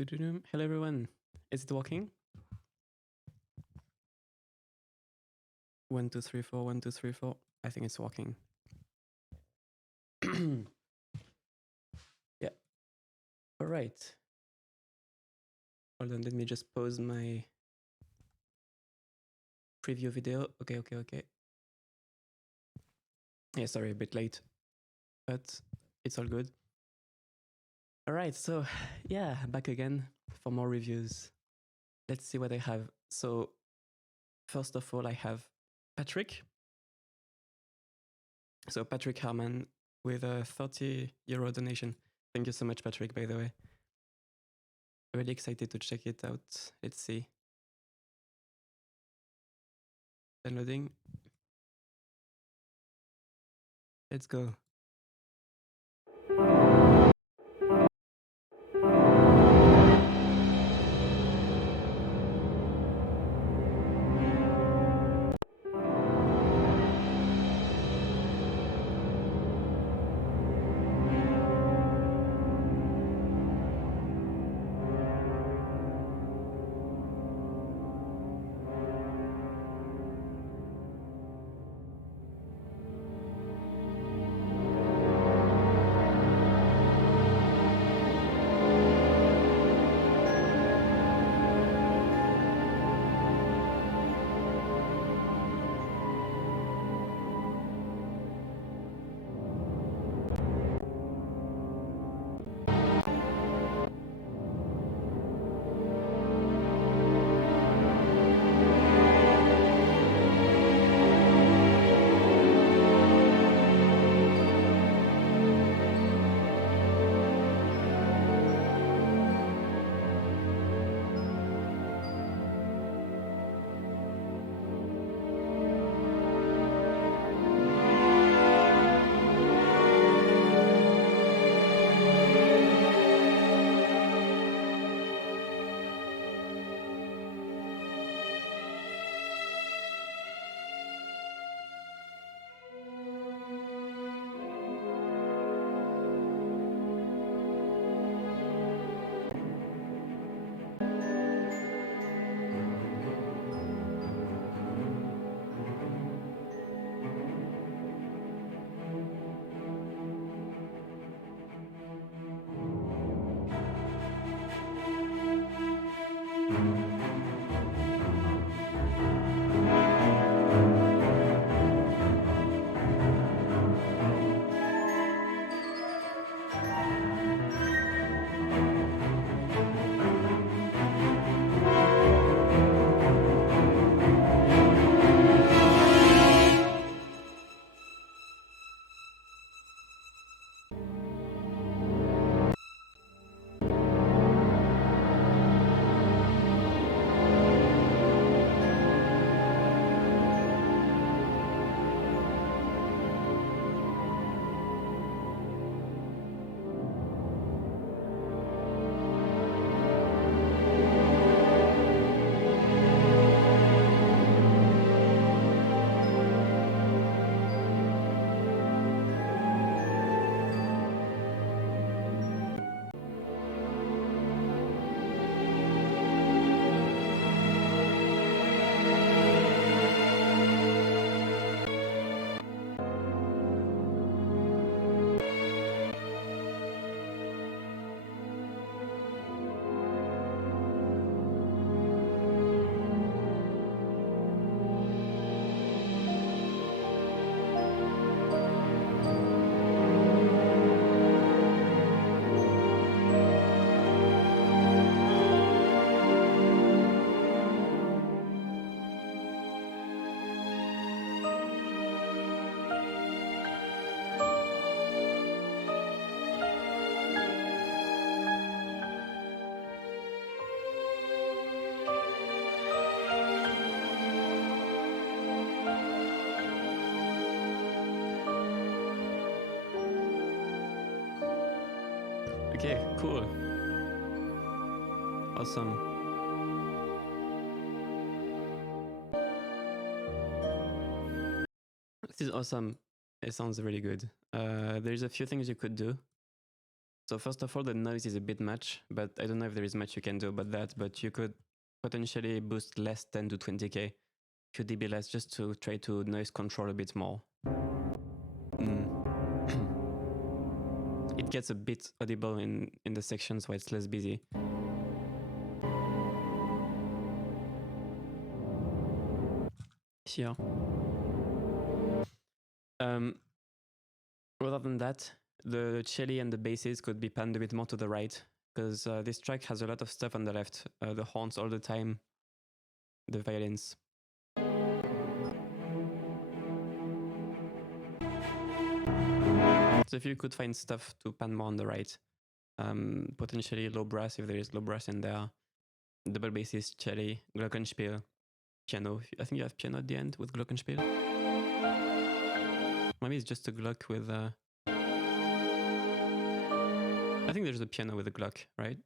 Hello everyone. Is it working? 1, 2, 3, 4, 1, 2, 3, 4. I think it's working. Yeah. All right. Hold on, let me just pause my preview video. Okay. Yeah, sorry, a bit late, but it's all good. All right, so yeah, back again for more reviews. Let's see what I have. So first of all, I have Patrick. So Patrick Harman with a 30 € donation. Thank you so much, Patrick, by the way. Really excited to check it out. Let's see. Downloading. Let's go. Okay, cool. Awesome. This is awesome. It sounds really good. There's a few things you could do. So first of all, the noise is a bit much, but I don't know if there is much you can do about that, but you could potentially boost less 10 to 20k, few dB less, just to try to noise control a bit more. It gets a bit audible in the sections where it's less busy. Here. Other than that, the cello and the basses could be panned a bit more to the right, because this track has a lot of stuff on the left. The horns all the time, the violins. So if you could find stuff to pan more on the right, potentially low brass if there is low brass in there, double basses, cello, glockenspiel, piano. I think you have piano at the end with glockenspiel. Maybe it's just a Glock with I think there's a piano with a Glock, right?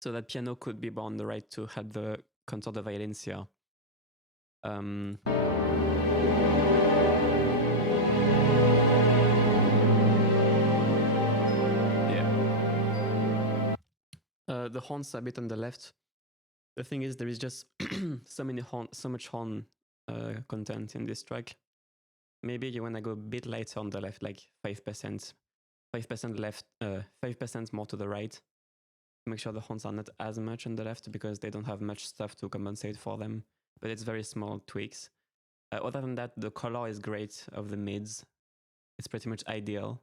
So that piano could be on the right to help the contour the violins here. The horns are a bit on the left. The thing is, there is just so much horn content in this track. Maybe you want to go a bit lighter on the left, like 5%. 5% left, 5% more to the right. Make sure the horns are not as much on the left because they don't have much stuff to compensate for them. But it's very small tweaks. Other than that, the color is great of the mids. It's pretty much ideal.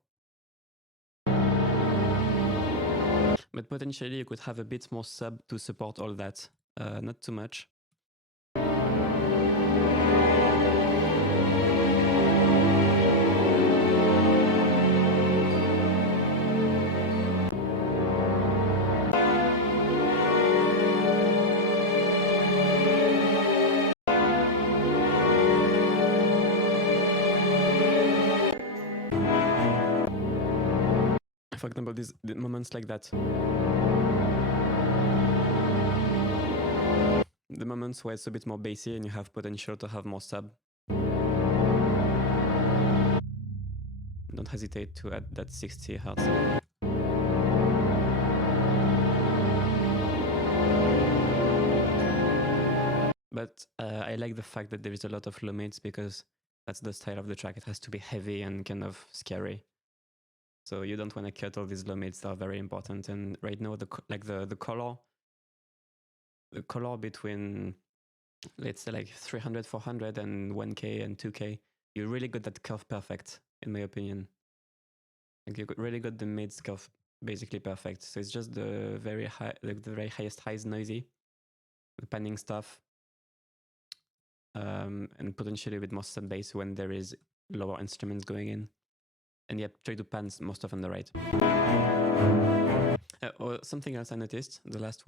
But potentially you could have a bit more sub to support all that. Not too much. For example, these moments like that. The moments where it's a bit more bassy and you have potential to have more sub. Don't hesitate to add that 60 Hz. But I like the fact that there is a lot of low mids because that's the style of the track. It has to be heavy and kind of scary. So you don't want to cut all these low mids that are very important. And right now, the color between, let's say, like 300, 400 and 1K and 2K, you really got that curve perfect, in my opinion. Like you really got the mids curve basically perfect. So it's just the very high, like the very highest highs noisy, the panning stuff, and potentially a bit more sub bass when there is lower instruments going in. And yet try to pan most often the right. Or something else I noticed, the last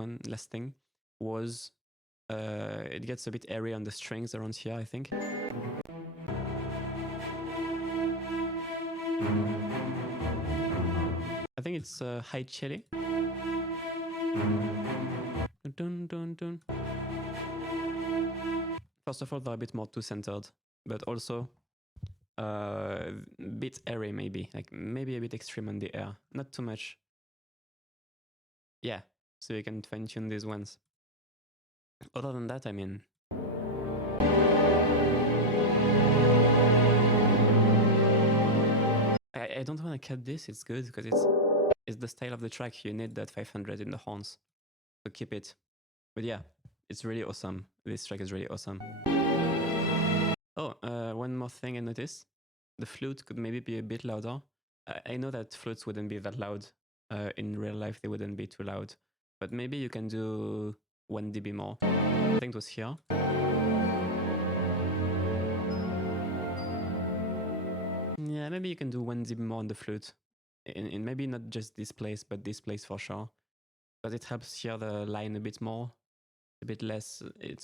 thing, was it gets a bit airy on the strings around here, I think. I think it's high cello. Dun, dun, dun. First of all, they're a bit more two-centered, but also a bit airy maybe, like maybe a bit extreme on the air, not too much. Yeah, so you can fine-tune these ones. Other than that, I mean, I don't want to cut this. It's good because it's the style of the track. You need that 500 in the horns, so keep it. But yeah, it's really awesome. This track is really awesome. Oh, one more thing I noticed. The flute could maybe be a bit louder. I know that flutes wouldn't be that loud. In real life, they wouldn't be too loud. But maybe you can do 1 dB more. I think it was here. Yeah, maybe you can do 1 dB more on the flute. In maybe not just this place, but this place for sure. But it helps hear the line a bit more. It's a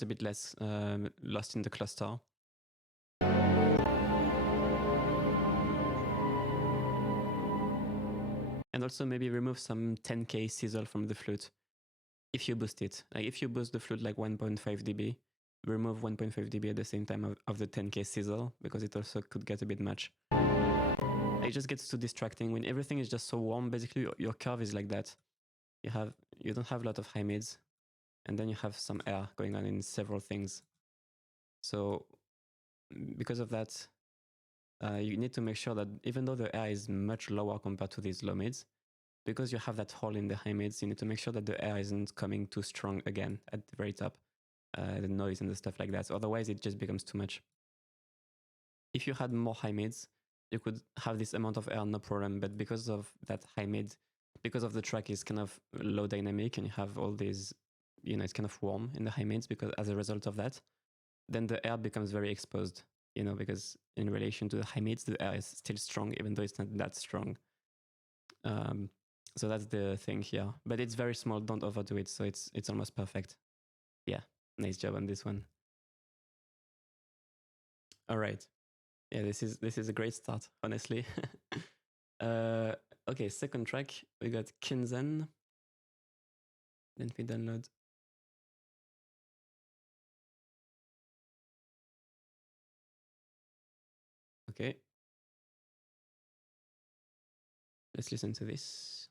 bit less lost in the cluster. And also maybe remove some 10K sizzle from the flute if you boost it. Like if you boost the flute like 1.5 dB, remove 1.5 dB at the same time of the 10K sizzle because it also could get a bit much. it just gets too distracting when everything is just so warm. Basically, your curve is like that. You don't have a lot of high mids, and then you have some air going on in several things. So because of that, you need to make sure that even though the air is much lower compared to these low mids, because you have that hole in the high mids, you need to make sure that the air isn't coming too strong again at the very top, the noise and the stuff like that. So otherwise, it just becomes too much. If you had more high mids, you could have this amount of air, no problem. But because of that high mid, because of the track is kind of low dynamic and you have all these, it's kind of warm in the high mids because as a result of that, then the air becomes very exposed, because in relation to the high mids, the air is still strong, even though it's not that strong. So that's the thing here, but it's very small. Don't overdo it. So it's almost perfect. Yeah, nice job on this one. All right. Yeah, this is a great start, honestly. Okay, second track, we got Kinzen. Let me download. Okay. Let's listen to this.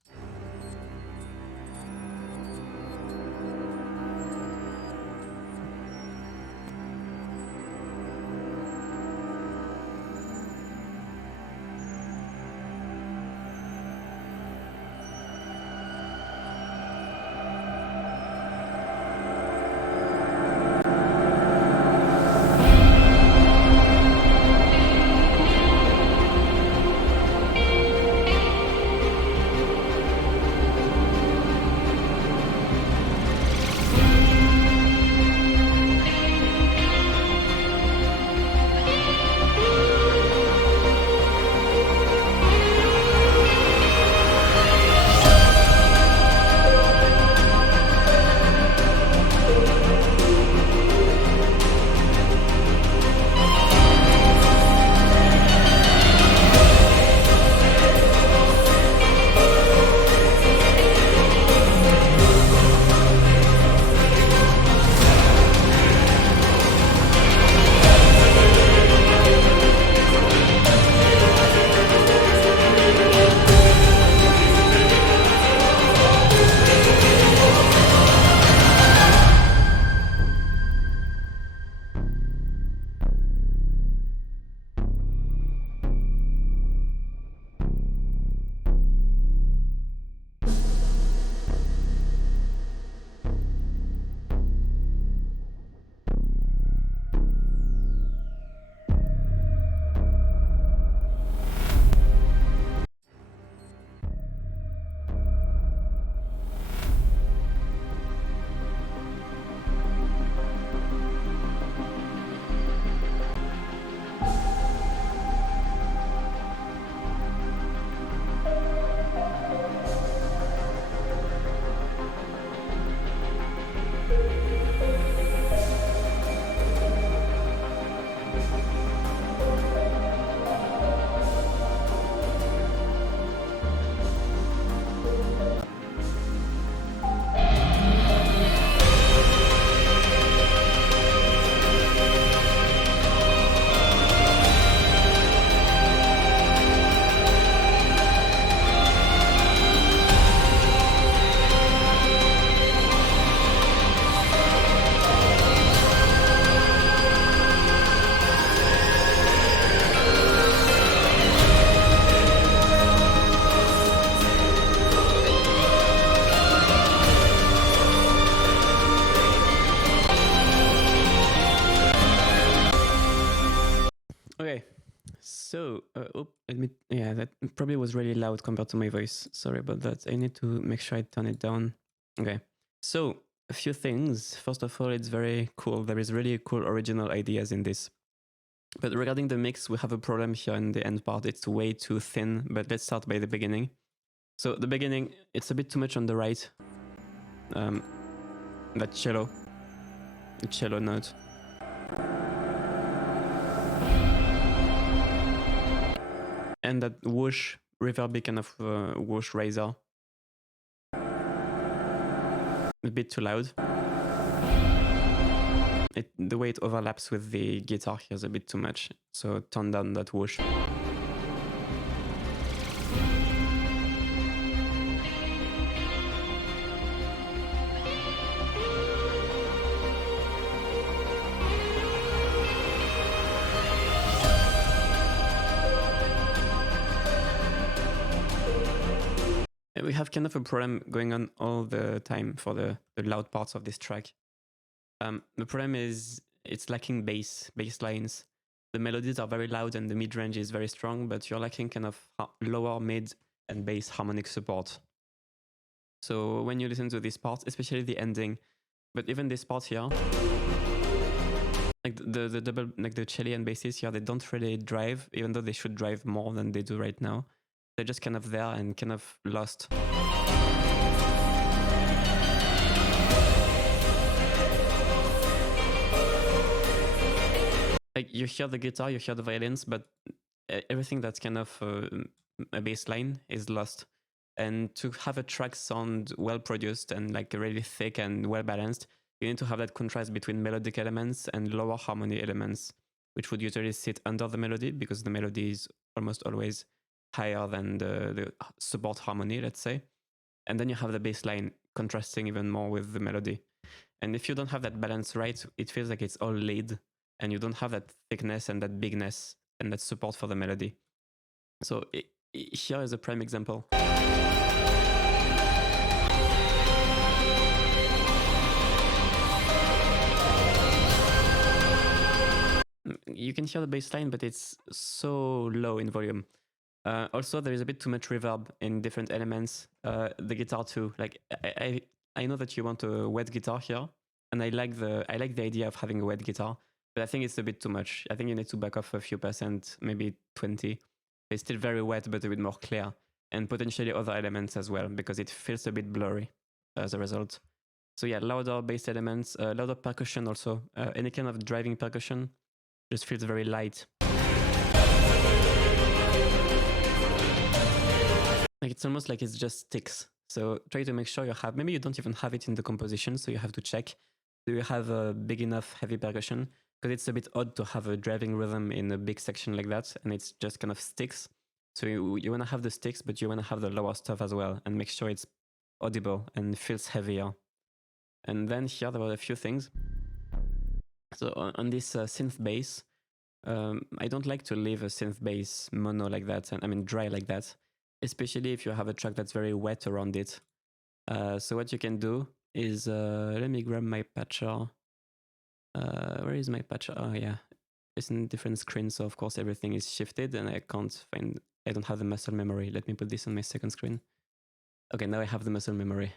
Okay, so yeah, that probably was really loud compared to my voice. Sorry about that. I need to make sure I turn it down. Okay, so a few things. First of all, it's very cool. There is really cool original ideas in this. But regarding the mix, we have a problem here in the end part. It's way too thin, but let's start by the beginning. So the beginning, it's a bit too much on the right. That cello note. And that whoosh, reverby kind of whoosh razor. A bit too loud. The way it overlaps with the guitar here is a bit too much. So turn down that whoosh. have kind of a problem going on all the time for the loud parts of this track. The problem is it's lacking bass lines. The melodies are very loud and the mid-range is very strong, but you're lacking kind of lower, mid, and bass harmonic support. So when you listen to this part, especially the ending, but even this part here, like the double, like the cello and basses here, they don't really drive, even though they should drive more than they do right now. They're just kind of there and kind of lost. Like you hear the guitar, you hear the violins, but everything that's kind of a bass line is lost. And to have a track sound well produced and like really thick and well balanced, you need to have that contrast between melodic elements and lower harmony elements, which would usually sit under the melody because the melody is almost always higher than the support harmony, let's say. And then you have the bass line contrasting even more with the melody. And if you don't have that balance right, it feels like it's all lead and you don't have that thickness and that bigness and that support for the melody. So here is a prime example. You can hear the bass line, but it's so low in volume. Also, there is a bit too much reverb in different elements. The guitar too. Like I know that you want a wet guitar here, and I like the idea of having a wet guitar, but I think it's a bit too much. I think you need to back off a few percent, maybe 20. It's still very wet, but a bit more clear, and potentially other elements as well, because it feels a bit blurry as a result. So yeah, louder bass elements, louder percussion also. Any kind of driving percussion just feels very light. Like it's almost like it's just sticks. So try to make sure you have, maybe you don't even have it in the composition, so you have to check, do you have a big enough heavy percussion? Because it's a bit odd to have a driving rhythm in a big section like that, and it's just kind of sticks. So you want to have the sticks, but you want to have the lower stuff as well, and make sure it's audible and feels heavier. And then here there were a few things. So on this synth bass, I don't like to leave a synth bass mono like that, and I mean dry like that, especially if you have a track that's very wet around it. So what you can do is, let me grab my patcher. Where is my patcher? Oh yeah, it's in different screens, so of course everything is shifted and I don't have the muscle memory. Let me put this on my second screen. Okay, now I have the muscle memory.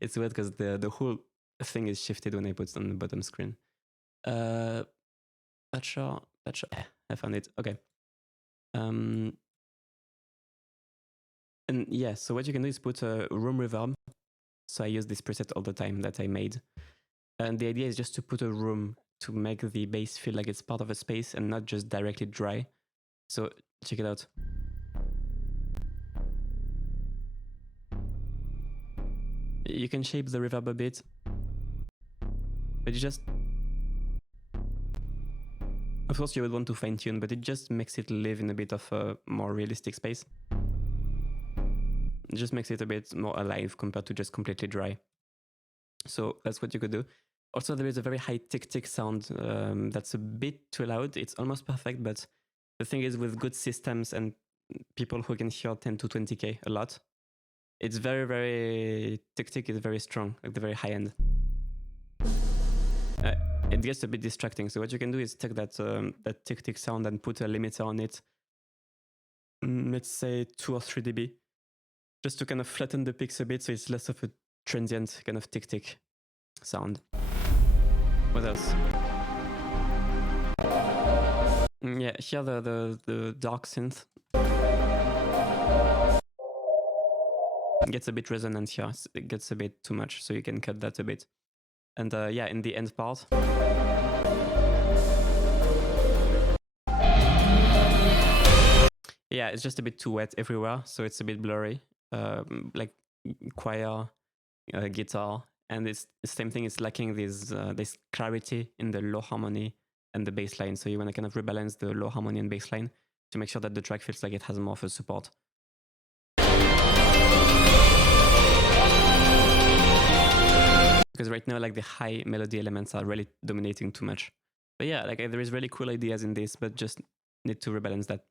It's weird because the whole thing is shifted when I put it on the bottom screen. Patcher, I found it. Okay. And yeah, so what you can do is put a room reverb. So I use this preset all the time that I made. And the idea is just to put a room to make the bass feel like it's part of a space and not just directly dry. So check it out. You can shape the reverb a bit, but you just, of course you would want to fine tune, but it just makes it live in a bit of a more realistic space. It just makes it a bit more alive compared to just completely dry. So that's what you could do. Also, there is a very high tick-tick sound that's a bit too loud. It's almost perfect, but the thing is with good systems and people who can hear 10 to 20k a lot, it's very, very, tick-tick is very strong, like the very high end. It gets a bit distracting. So what you can do is take that that tick-tick sound and put a limiter on it. Let's say 2 or 3 dB, just to kind of flatten the peaks a bit, so it's less of a transient kind of tick-tick sound. What else? Yeah, here the dark synth gets a bit resonant here. It gets a bit too much, so you can cut that a bit. And yeah, in the end part, yeah, it's just a bit too wet everywhere, so it's a bit blurry. Like choir, guitar, and it's the same thing. It's lacking this clarity in the low harmony and the bass line. So you want to kind of rebalance the low harmony and bass line to make sure that the track feels like it has more of a support. Because right now, like the high melody elements are really dominating too much. But yeah, like there is really cool ideas in this, but just need to rebalance that.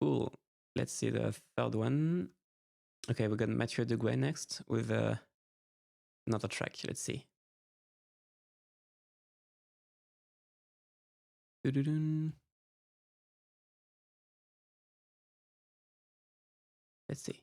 Cool. let's see the third one. Okay, we got Mathieu Deguay next with another track. Let's see. Doo-doo-doo. Let's see.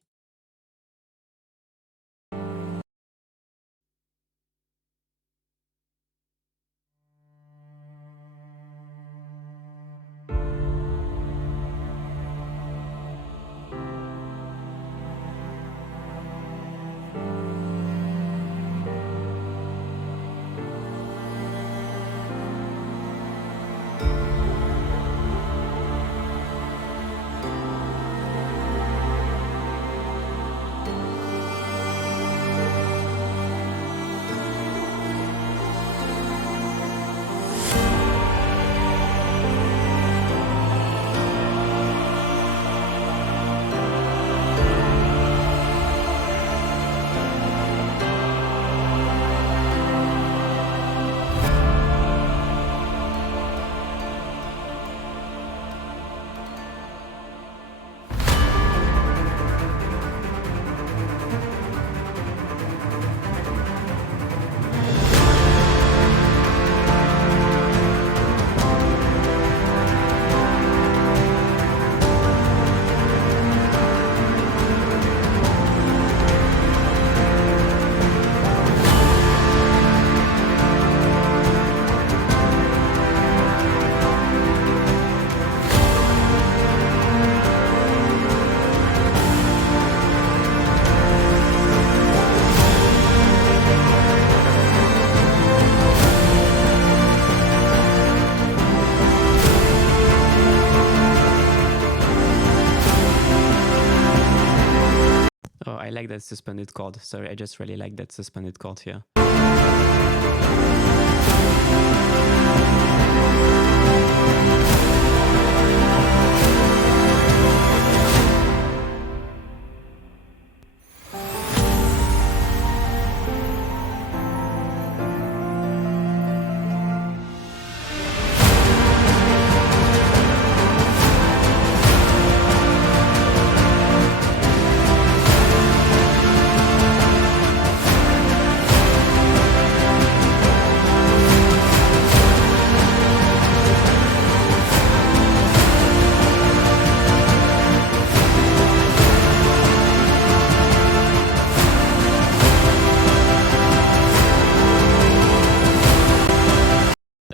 Oh, I like that suspended chord. Sorry, I just really like that suspended chord here.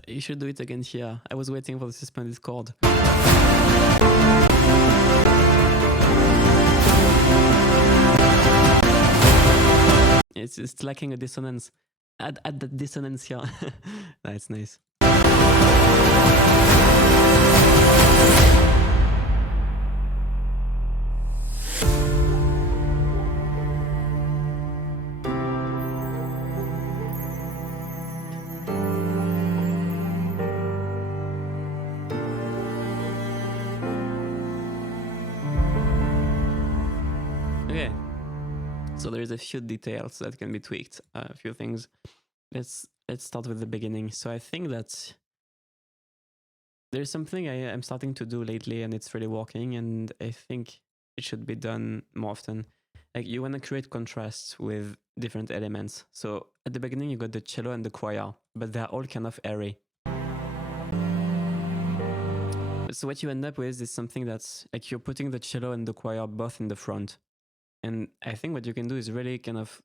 You should do it again here. I was waiting for the suspended chord. It's lacking a dissonance. Add the dissonance here. That's nice. Okay, so there's a few details that can be tweaked, a few things. Let's start with the beginning. So I think that there's something I'm starting to do lately, and it's really working, and I think it should be done more often. Like, you want to create contrasts with different elements. So at the beginning, you got the cello and the choir, but they're all kind of airy. So what you end up with is something that's like you're putting the cello and the choir both in the front. And I think what you can do is really kind of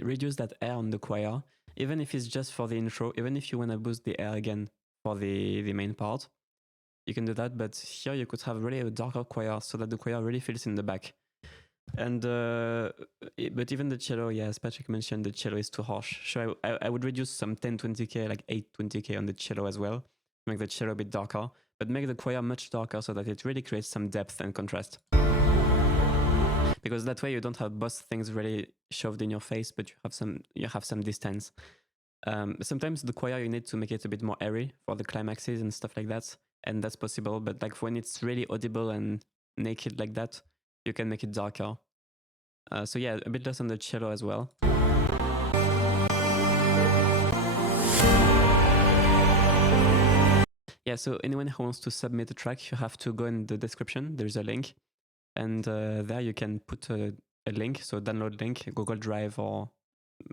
reduce that air on the choir, even if it's just for the intro, even if you want to boost the air again for the main part, you can do that. But here you could have really a darker choir so that the choir really feels in the back. And but even the cello, yeah, as Patrick mentioned, the cello is too harsh. So I would reduce some 10-20k, like 8-20k on the cello as well, make the cello a bit darker, but make the choir much darker so that it really creates some depth and contrast. Because that way you don't have both things really shoved in your face, but you have some distance. Sometimes the choir, you need to make it a bit more airy for the climaxes and stuff like that, and that's possible. But like when it's really audible and naked like that, you can make it darker. So yeah, a bit less on the cello as well. Yeah, so anyone who wants to submit a track, you have to go in the description. There's a link. and there you can put a link, so download link, Google Drive or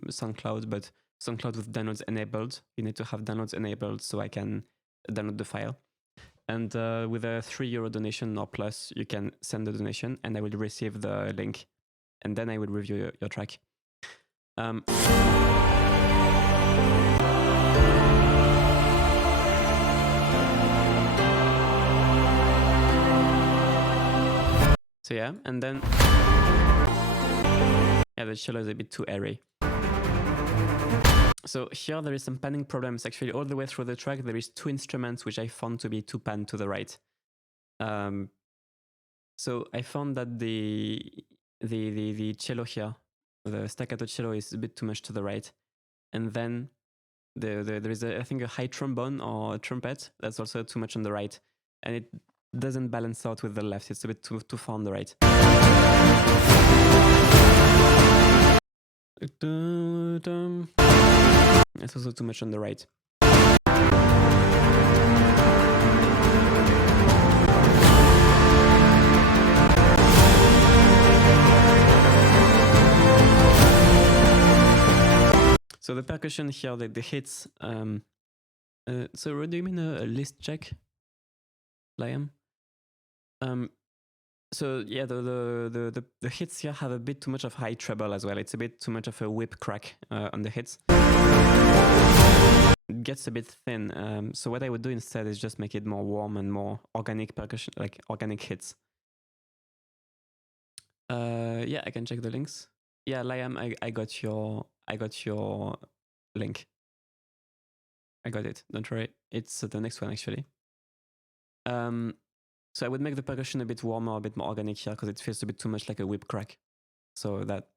SoundCloud, but SoundCloud with downloads enabled. You need to have downloads enabled so I can download the file. And with a €3 donation or plus, you can send the donation and I will receive the link. And then I will review your track. So yeah, and then... yeah, the cello is a bit too airy. So here there is some panning problems. Actually, all the way through the track, there is 2 instruments which I found to be too panned to the right. So I found that the cello here, the staccato cello, is a bit too much to the right, and then there is I think a high trombone or a trumpet that's also too much on the right, and it doesn't balance out with the left. It's a bit too far on the right. It's also too much on the right. So the percussion here, the hits. So what do you mean a list check, Liam? So yeah, the hits here have a bit too much of high treble as well. It's a bit too much of a whip crack on the hits. It gets a bit thin. So what I would do instead is just make it more warm and more organic percussion, like organic hits. Yeah, I can check the links. Yeah, Liam, I got your link. I got it. Don't worry. It's the next one actually. So I would make the percussion a bit warmer, a bit more organic here, because it feels a bit too much like a whip crack. So that.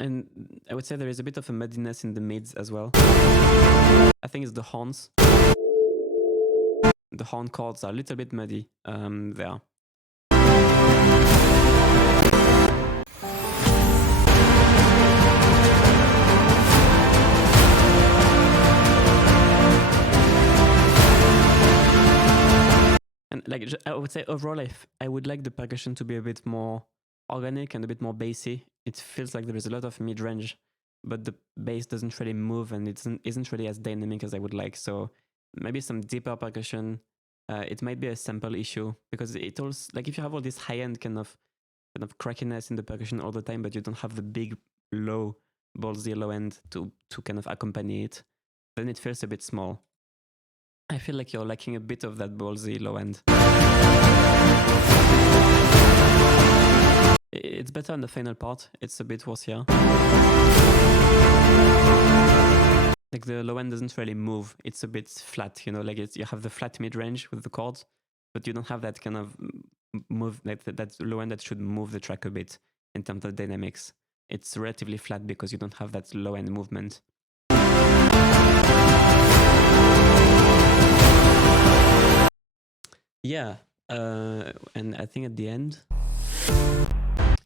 And I would say there is a bit of a muddiness in the mids as well. I think it's the horns. The horn chords are a little bit muddy there. And like I would say overall, I would like the percussion to be a bit more organic and a bit more bassy. It feels like there is a lot of mid-range, but the bass doesn't really move and it isn't really as dynamic as I would like. So maybe some deeper percussion. It might be a sample issue because it also, like if you have all this high-end kind of crackiness in the percussion all the time, but you don't have the big low ballsy low end to kind of accompany it, then it feels a bit small. I feel like you're lacking a bit of that ballsy low end. It's better on the final part. It's a bit worse here. Like the low end doesn't really move. It's a bit flat, you know, like you have the flat mid-range with the chords, but you don't have that kind of move, like that low end that should move the track a bit in terms of dynamics. It's relatively flat because you don't have that low end movement. Yeah, and I think at the end,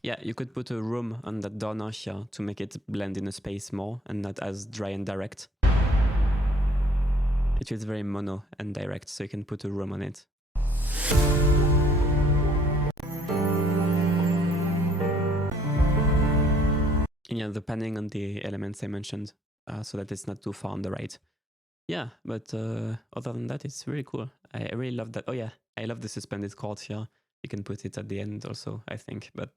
yeah, you could put a room on that donor here to make it blend in a space more and not as dry and direct. It feels very mono and direct, so you can put a room on it. And yeah, the panning on the elements I mentioned, so that it's not too far on the right. Yeah, but other than that, it's really cool. I really love that. Oh yeah, I love the suspended chords here. You can put it at the end also, I think. But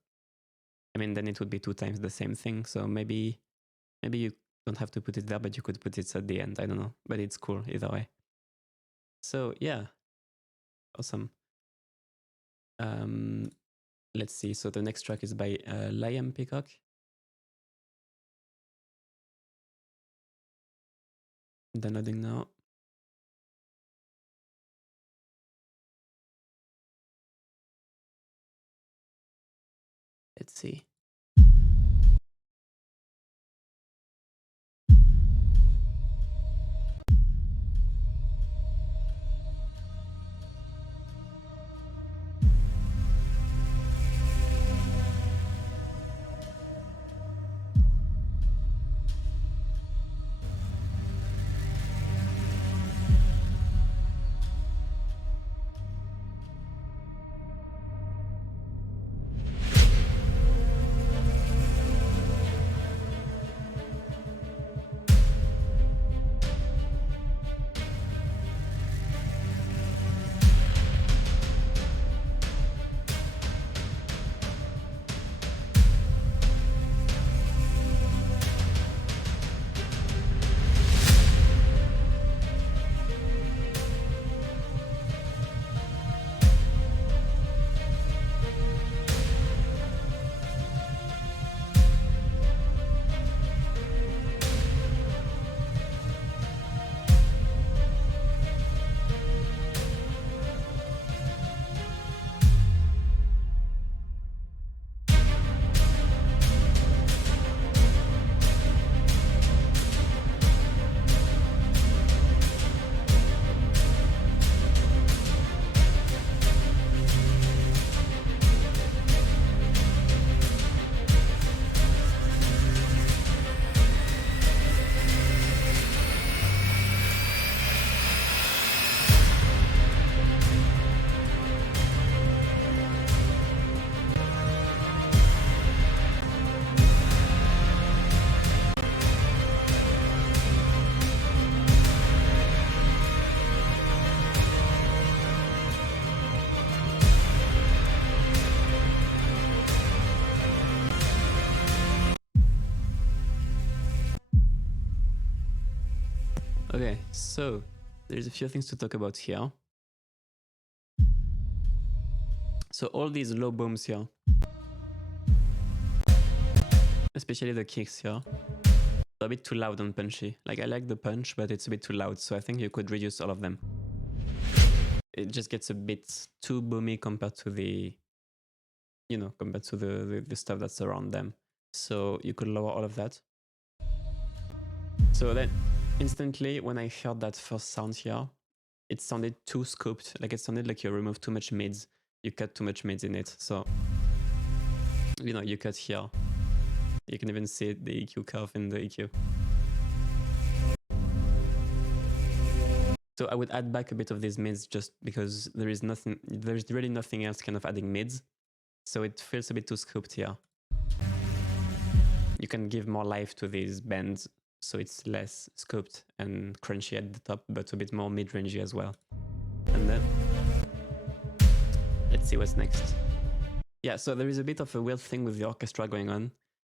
I mean, then it would be 2 times the same thing. So maybe you don't have to put it there, but you could put it at the end. I don't know, but it's cool either way. So yeah, awesome. Let's see. So the next track is by Liam Peacock. Downloading now. Let's see. Okay, so there's a few things to talk about here. So all these low booms here, especially the kicks here, are a bit too loud and punchy. Like, I like the punch, but it's a bit too loud, so I think you could reduce all of them. It just gets a bit too boomy compared to the, you know, compared to the stuff that's around them. So you could lower all of that. So then instantly when I heard that first sound here, it sounded too scoped. Like, it sounded like you removed too much mids. You cut too much mids in it. So, you know, you cut here. You can even see the EQ curve in the EQ. So I would add back a bit of these mids just because there's really nothing else kind of adding mids. So it feels a bit too scoped here. You can give more life to these bends, so it's less scoped and crunchy at the top, but a bit more mid-rangey as well. And then let's see what's next. Yeah, so there is a bit of a weird thing with the orchestra going on.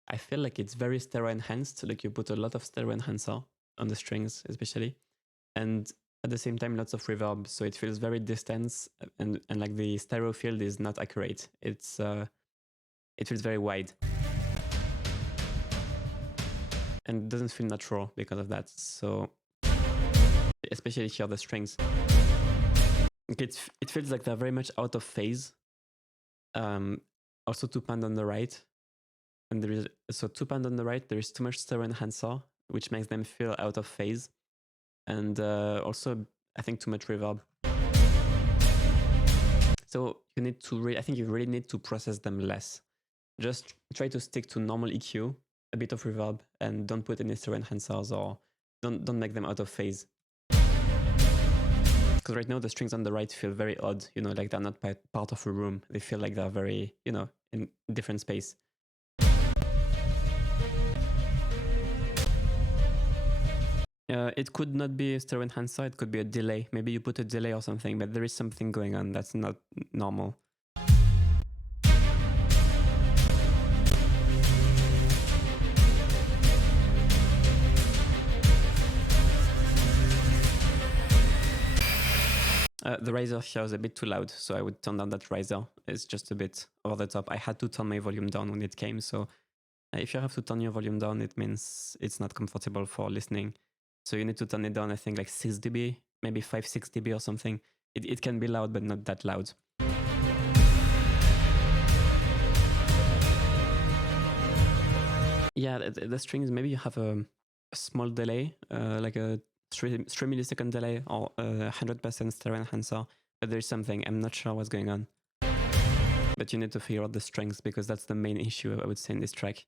I feel like it's very stereo enhanced, like you put a lot of stereo enhancer on the strings especially, and at the same time lots of reverb, so it feels very distant, and like the stereo field is not accurate. It feels very wide. And it doesn't feel natural because of that. So especially here, the strings, it feels like they're very much out of phase. Also two pan on the right, and there is so two pan on the right. There is too much stereo enhancer, which makes them feel out of phase, and also I think too much reverb. So you need to I think you really need to process them less. Just try to stick to normal EQ, a bit of reverb, and don't put any stereo enhancers, or don't make them out of phase. Because right now the strings on the right feel very odd, you know, like they're not part of a room. They feel like they're very, you know, in different space. It could not be a stereo enhancer, it could be a delay. Maybe you put a delay or something, but there is something going on that's not normal. The riser here is a bit too loud, so I would turn down that riser. It's just a bit over the top. I had to turn my volume down when it came, so if you have to turn your volume down, it means it's not comfortable for listening. So you need to turn it down, I think like 6 dB, maybe 5-6 dB or something. It can be loud, but not that loud. Yeah, the strings, maybe you have a small delay, like a 3 millisecond delay or 100% stereo enhancer, but there's something, I'm not sure what's going on. But you need to figure out the strengths, because that's the main issue, I would say, in this track.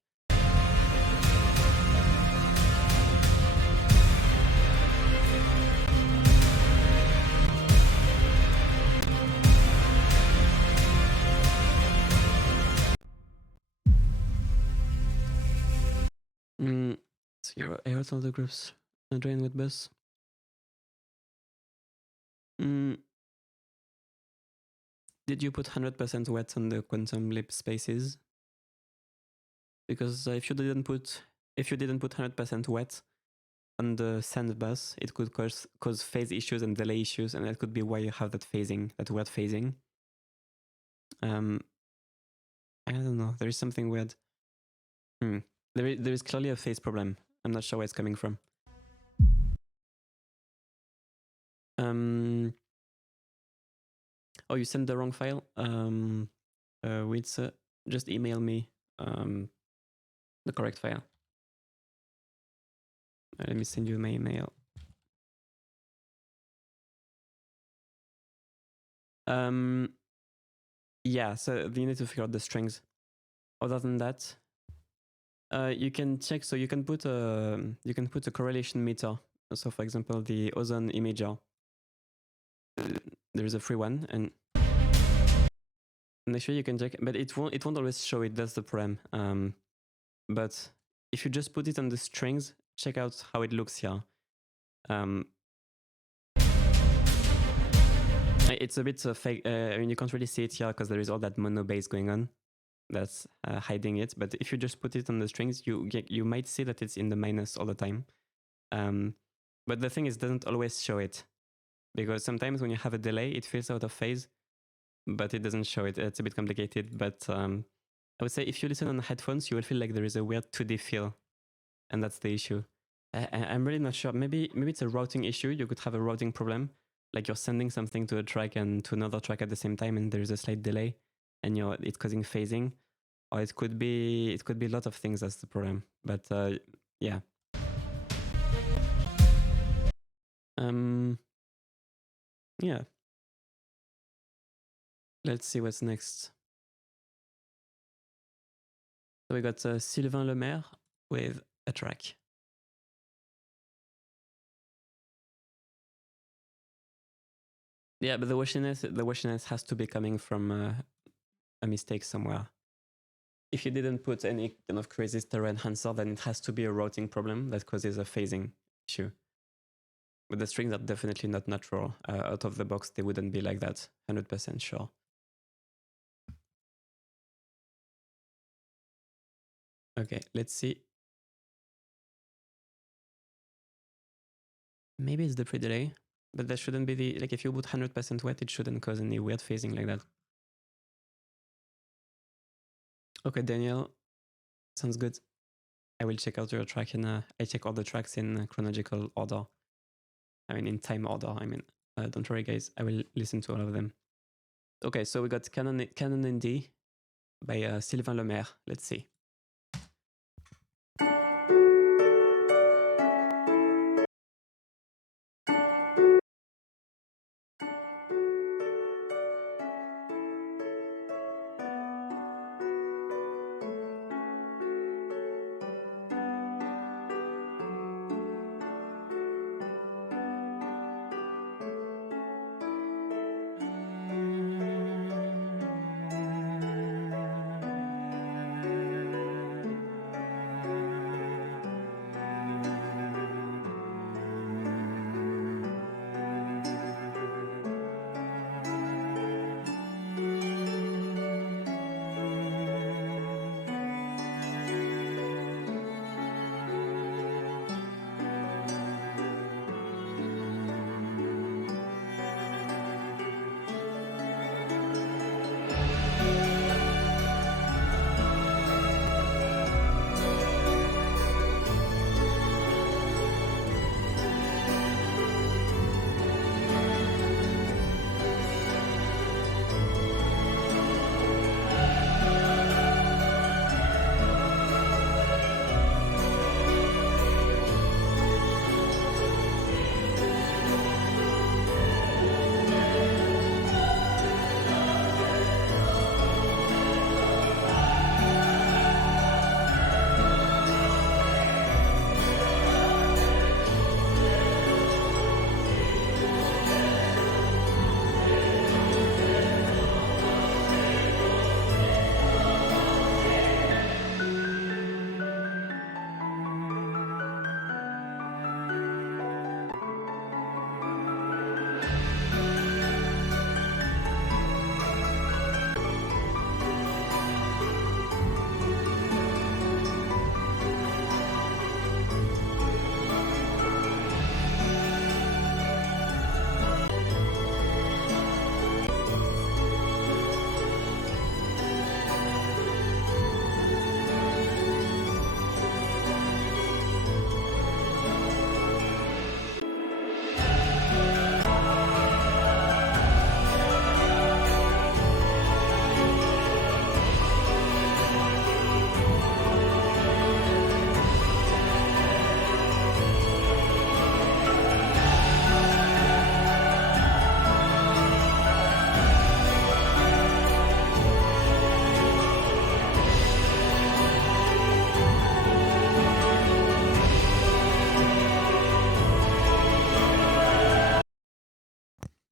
So your air all the groups join with bus. Did you put 100% wet on the quantum leap spaces? Because if you didn't put 100% wet on the send bus, it could cause phase issues and delay issues, and that could be why you have that phasing, that weird phasing. I don't know. There is something weird. There is clearly a phase problem. I'm not sure where it's coming from. Oh, you sent the wrong file? Just email me the correct file. Let me send you my email. Yeah, so you need to figure out the strings. Other than that, you can check. So you can put a correlation meter. So for example, the ozone imager. There is a free one, and actually you can check, but it won't always show it. That's the problem. But if you just put it on the strings, check out how it looks here. It's a bit fake. I mean, you can't really see it here because there is all that mono bass going on that's hiding it. But if you just put it on the strings, you might see that it's in the minus all the time. But the thing is, it doesn't always show it, because sometimes when you have a delay, it feels out of phase, but it doesn't show it. It's a bit complicated, but I would say if you listen on headphones, you will feel like there is a weird 2D feel, and that's the issue. I'm really not sure. Maybe it's a routing issue. You could have a routing problem, like you're sending something to a track and to another track at the same time, and there's a slight delay, and it's causing phasing. Or it could be a lot of things. That's the problem. But yeah. Yeah. Let's see what's next. So we got Sylvain Lemaire with a track. Yeah, but the washiness has to be coming from a mistake somewhere. If you didn't put any kind of crazy stereo enhancer, then it has to be a routing problem that causes a phasing issue. But the strings are definitely not natural. Out of the box, they wouldn't be like that. 100% sure. Okay, let's see. Maybe it's the pre-delay, but that shouldn't be the... Like, if you put 100% wet, it shouldn't cause any weird phasing like that. Okay, Daniel. Sounds good. I will check out your track and I check all the tracks in chronological order. I mean, in time order, I mean. Don't worry, guys. I will listen to all of them. Okay, so we got Canon in D by Sylvain Lemaire. Let's see.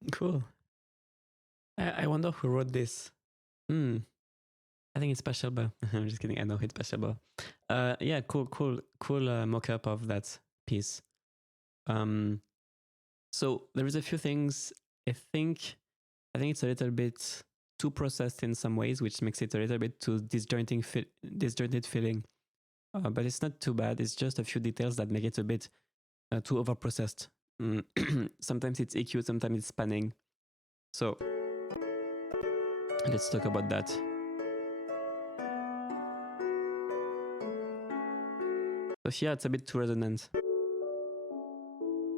Cool. I wonder who wrote this. I think it's Pachelbel. I'm just kidding. I know it's Pachelbel. Yeah, cool mock-up of that piece. So there is a few things. I think it's a little bit too processed in some ways, which makes it a little bit too disjointed feeling. But it's not too bad. It's just a few details that make it a bit too overprocessed. Sometimes it's EQ, sometimes it's panning. So let's talk about that. So here it's a bit too resonant.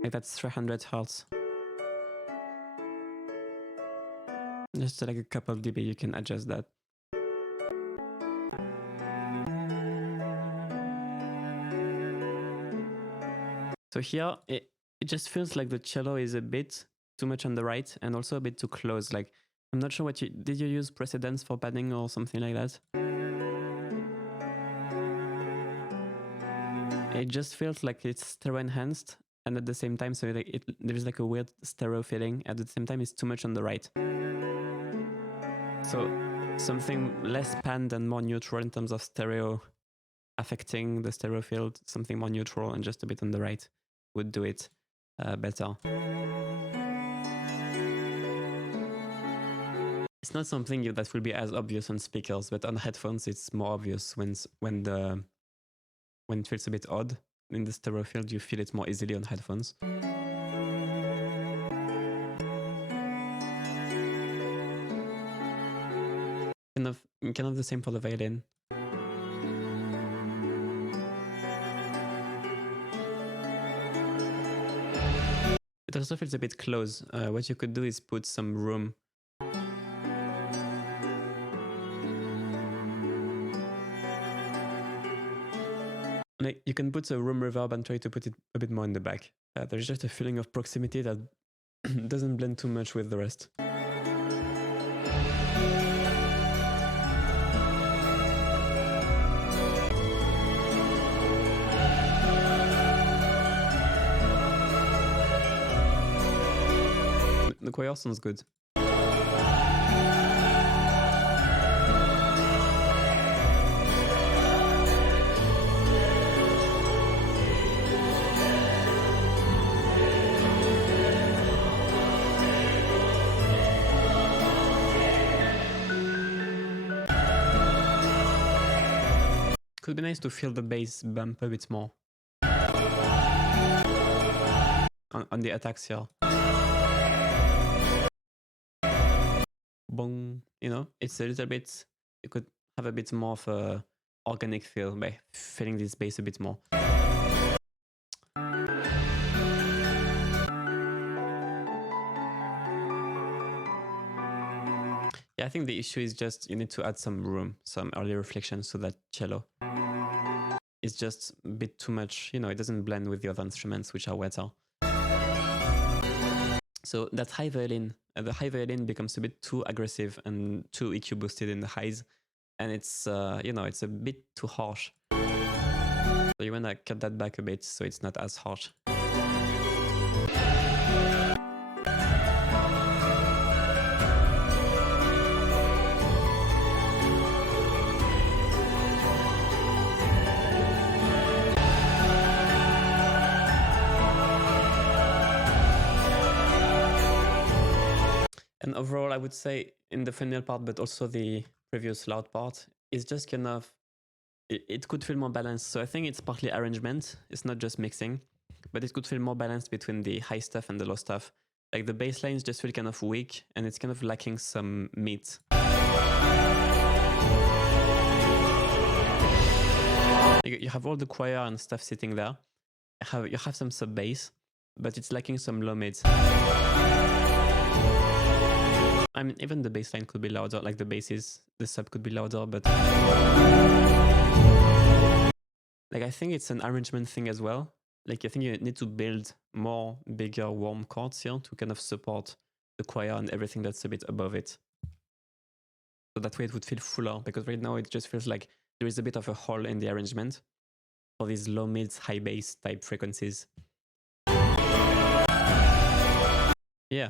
Like that's 300 Hertz. Just like a couple of dB, you can adjust that. So here, it just feels like the cello is a bit too much on the right and also a bit too close. Like, I'm not sure what you... Did you use precedence for padding or something like that? It just feels like it's stereo enhanced, and at the same time, so there's like a weird stereo feeling. At the same time, it's too much on the right. So something less panned and more neutral in terms of stereo affecting the stereo field, something more neutral and just a bit on the right would do it better. It's not something that will be as obvious on speakers, but on headphones it's more obvious when it feels a bit odd in the stereo field. You feel it more easily on headphones. Kind of the same for the violin. It also feels a bit close. What you could do is put some room. Like you can put a room reverb and try to put it a bit more in the back. There's just a feeling of proximity that doesn't blend too much with the rest. The choir sounds good. Could be nice to feel the bass bump a bit more on the attacks here. Bong, you know, it's a little bit, you could have a bit more of a organic feel by feeling this bass a bit more. Yeah, I think the issue is just you need to add some room, some early reflections to that cello. It's just a bit too much, you know, it doesn't blend with the other instruments, which are wetter. So that high violin, the high violin becomes a bit too aggressive and too EQ boosted in the highs. And it's, you know, it's a bit too harsh. So you want to cut that back a bit so it's not as harsh. And overall, I would say in the final part, but also the previous loud part, is just kind of, it could feel more balanced. So I think it's partly arrangement. It's not just mixing, but it could feel more balanced between the high stuff and the low stuff. Like the bass lines just feel kind of weak and it's kind of lacking some meat. You have all the choir and stuff sitting there. You have some sub bass, but it's lacking some low mids. I mean, even the bass line could be louder, like the basses, the sub could be louder, but like I think it's an arrangement thing as well. Like I think you need to build more bigger warm chords here to kind of support the choir and everything that's a bit above it. So that way it would feel fuller, because right now it just feels like there is a bit of a hole in the arrangement for these low mids, high bass type frequencies. Yeah.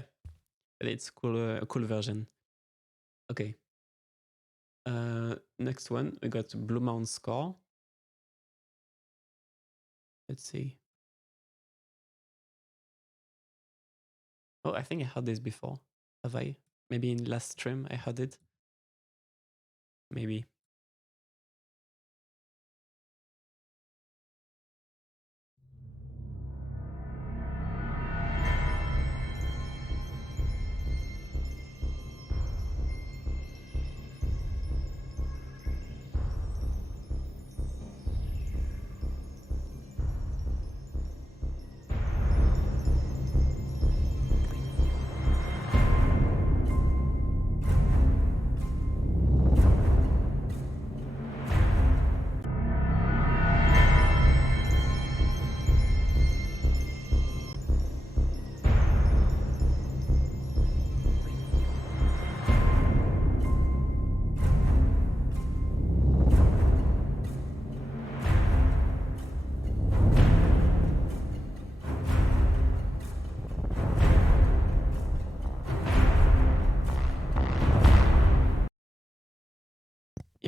But it's cool, a cool version. Okay. Next one, we got Blue Mounds score. Let's see. Oh, I think I heard this before. Have I? Maybe in last stream I heard it. Maybe.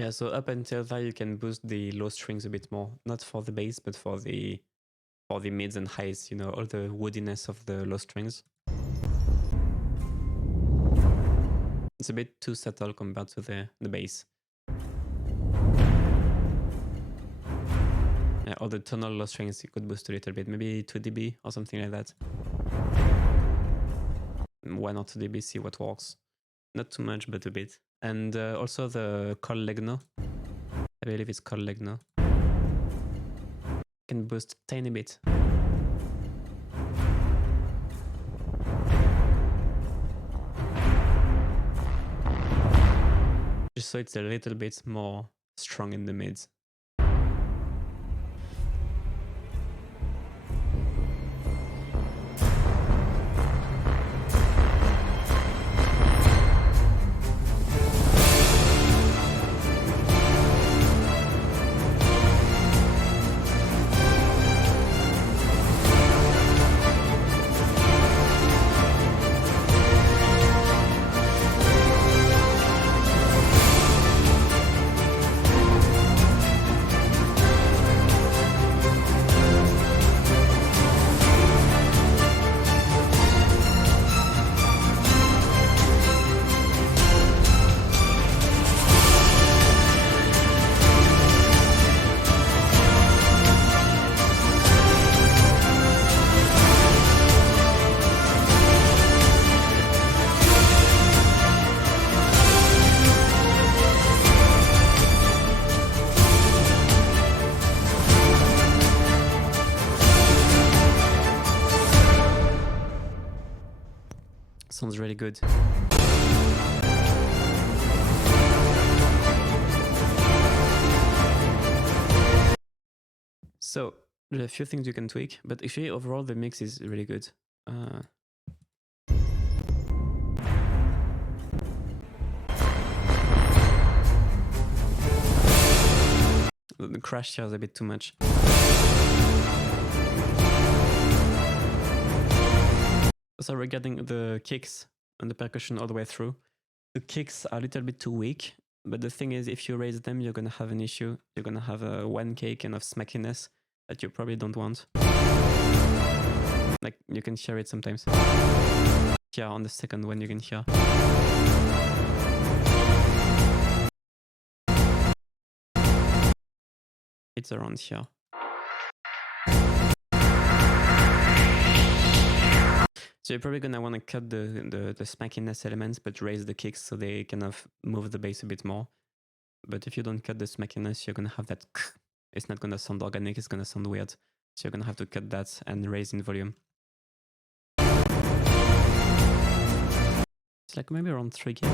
Yeah, so up until that you can boost the low strings a bit more, not for the bass, but for the mids and highs, you know, all the woodiness of the low strings. It's a bit too subtle compared to the bass. Yeah, all the tonal low strings you could boost a little bit, maybe 2 dB or something like that. 1 or 2 dB, see what works. Not too much, but a bit. And also the col legno. I believe it's col legno. Can boost a tiny bit. Just so it's a little bit more strong in the mids. Sounds really good. So, there are a few things you can tweak, but actually overall the mix is really good. The crash here is a bit too much. So regarding the kicks and the percussion all the way through, the kicks are a little bit too weak, but the thing is if you raise them, you're gonna have an issue. You're gonna have a 1K kind of smackiness that you probably don't want. Like, you can hear it sometimes. Here on the second one you can hear. It's around here. So you're probably gonna want to cut the smackiness elements, but raise the kicks so they kind of move the bass a bit more. But if you don't cut the smackiness, you're gonna have that. It's not gonna sound organic. It's gonna sound weird. So you're gonna have to cut that and raise in volume. It's like maybe around 3K.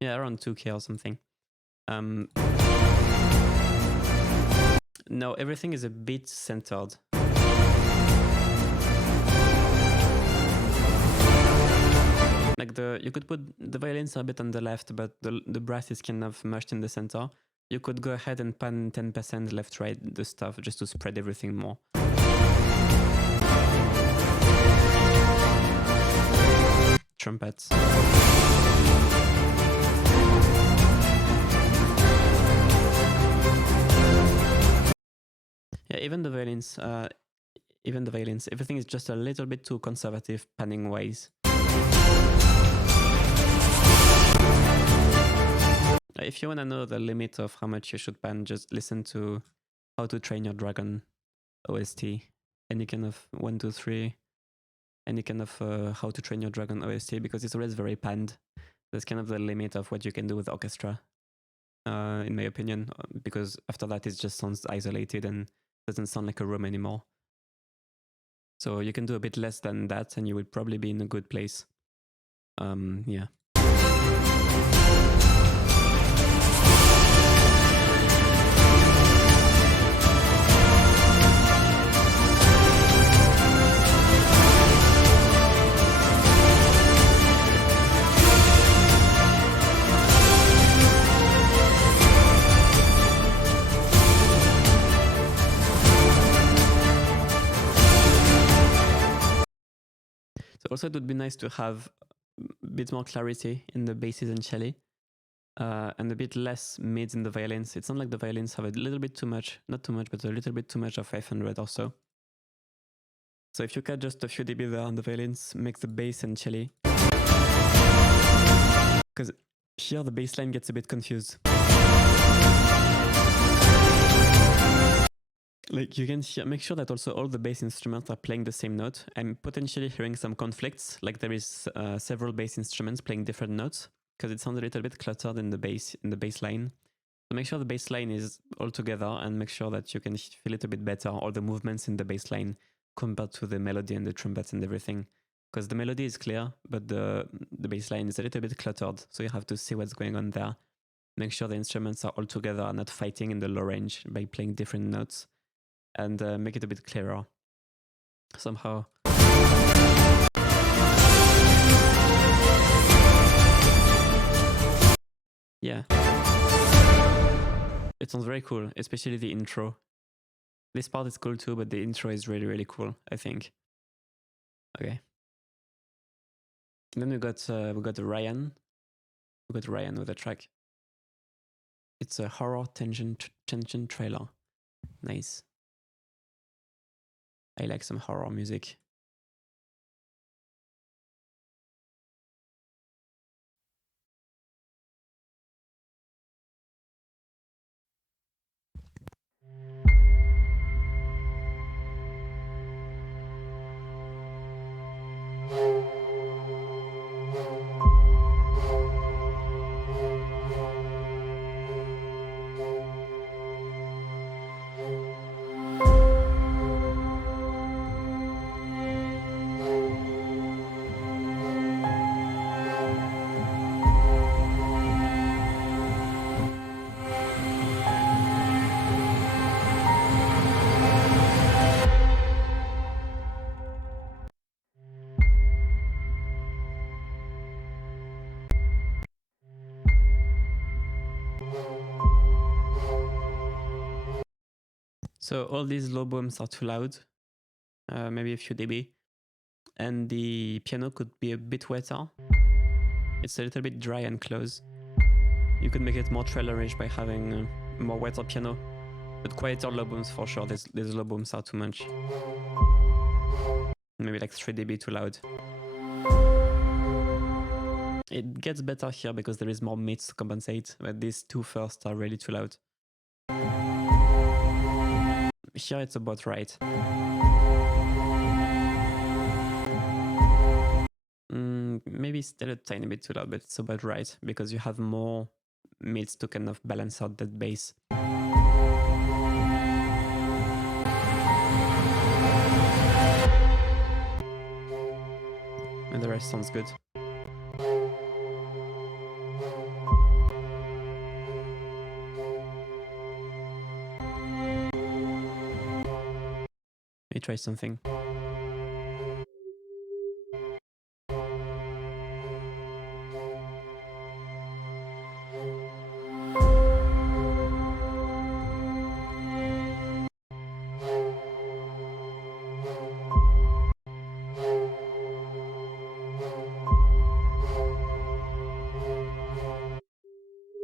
Yeah, around 2K or something. No, everything is a bit centered. Like you could put the violins a bit on the left, but the brass is kind of merged in the center. You could go ahead and pan 10% left, right, the stuff just to spread everything more. Trumpets. Yeah, even the violins, everything is just a little bit too conservative panning wise. If you want to know the limit of how much you should pan, just listen to How to Train Your Dragon OST. Any kind of 1, 2, 3. Any kind of How to Train Your Dragon OST, because it's always very panned. That's kind of the limit of what you can do with orchestra, in my opinion, because after that it just sounds isolated and doesn't sound like a room anymore. So you can do a bit less than that and you will probably be in a good place. Yeah. So also it would be nice to have a bit more clarity in the basses and cello. and a bit less mids in the violins. It's not like the violins have a little bit too much, not too much, but a little bit too much of 500 or so. So if you cut just a few dB there on the violins, make the bass and cello. Because here the bass line gets a bit confused. Like you can hear, make sure that also all the bass instruments are playing the same note. I'm potentially hearing some conflicts, like there is several bass instruments playing different notes, because it sounds a little bit cluttered in the bass line. So make sure the bass line is all together and make sure that you can feel it a bit better, all the movements in the bass line compared to the melody and the trumpets and everything. Because the melody is clear, but the bass line is a little bit cluttered. So you have to see what's going on there. Make sure the instruments are all together and not fighting in the low range by playing different notes. And make it a bit clearer somehow. Yeah. It sounds very cool, especially the intro. This part is cool too, but the intro is really, really cool, I think. Okay. And then we got Ryan. We got Ryan with a track. It's a horror tension trailer. Nice. I like some horror music. So all these low booms are too loud, maybe a few dB, and the piano could be a bit wetter. It's a little bit dry and close. You could make it more trailerish by having a more wetter piano, but quieter low booms for sure. These low booms are too much. Maybe like 3 dB too loud. It gets better here because there is more mids to compensate, but these two first are really too loud. Here it's about right. Maybe still a tiny bit too loud, but it's about right because you have more mids to kind of balance out that bass. And the rest sounds good. Let me try something.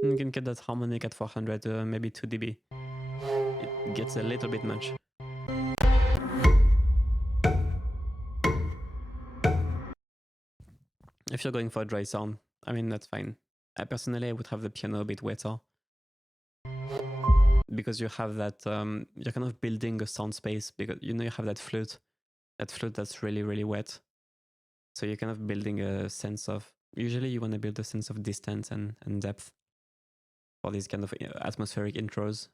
You can get that harmonic at 400, maybe 2 dB. It gets a little bit much. If you're going for a dry sound, I mean, that's fine. I personally would have the piano a bit wetter. Because you have that, you're kind of building a sound space because you know you have that flute that's really, really wet. So you're kind of building a sense of, usually you want to build a sense of distance and depth for these kind of atmospheric intros.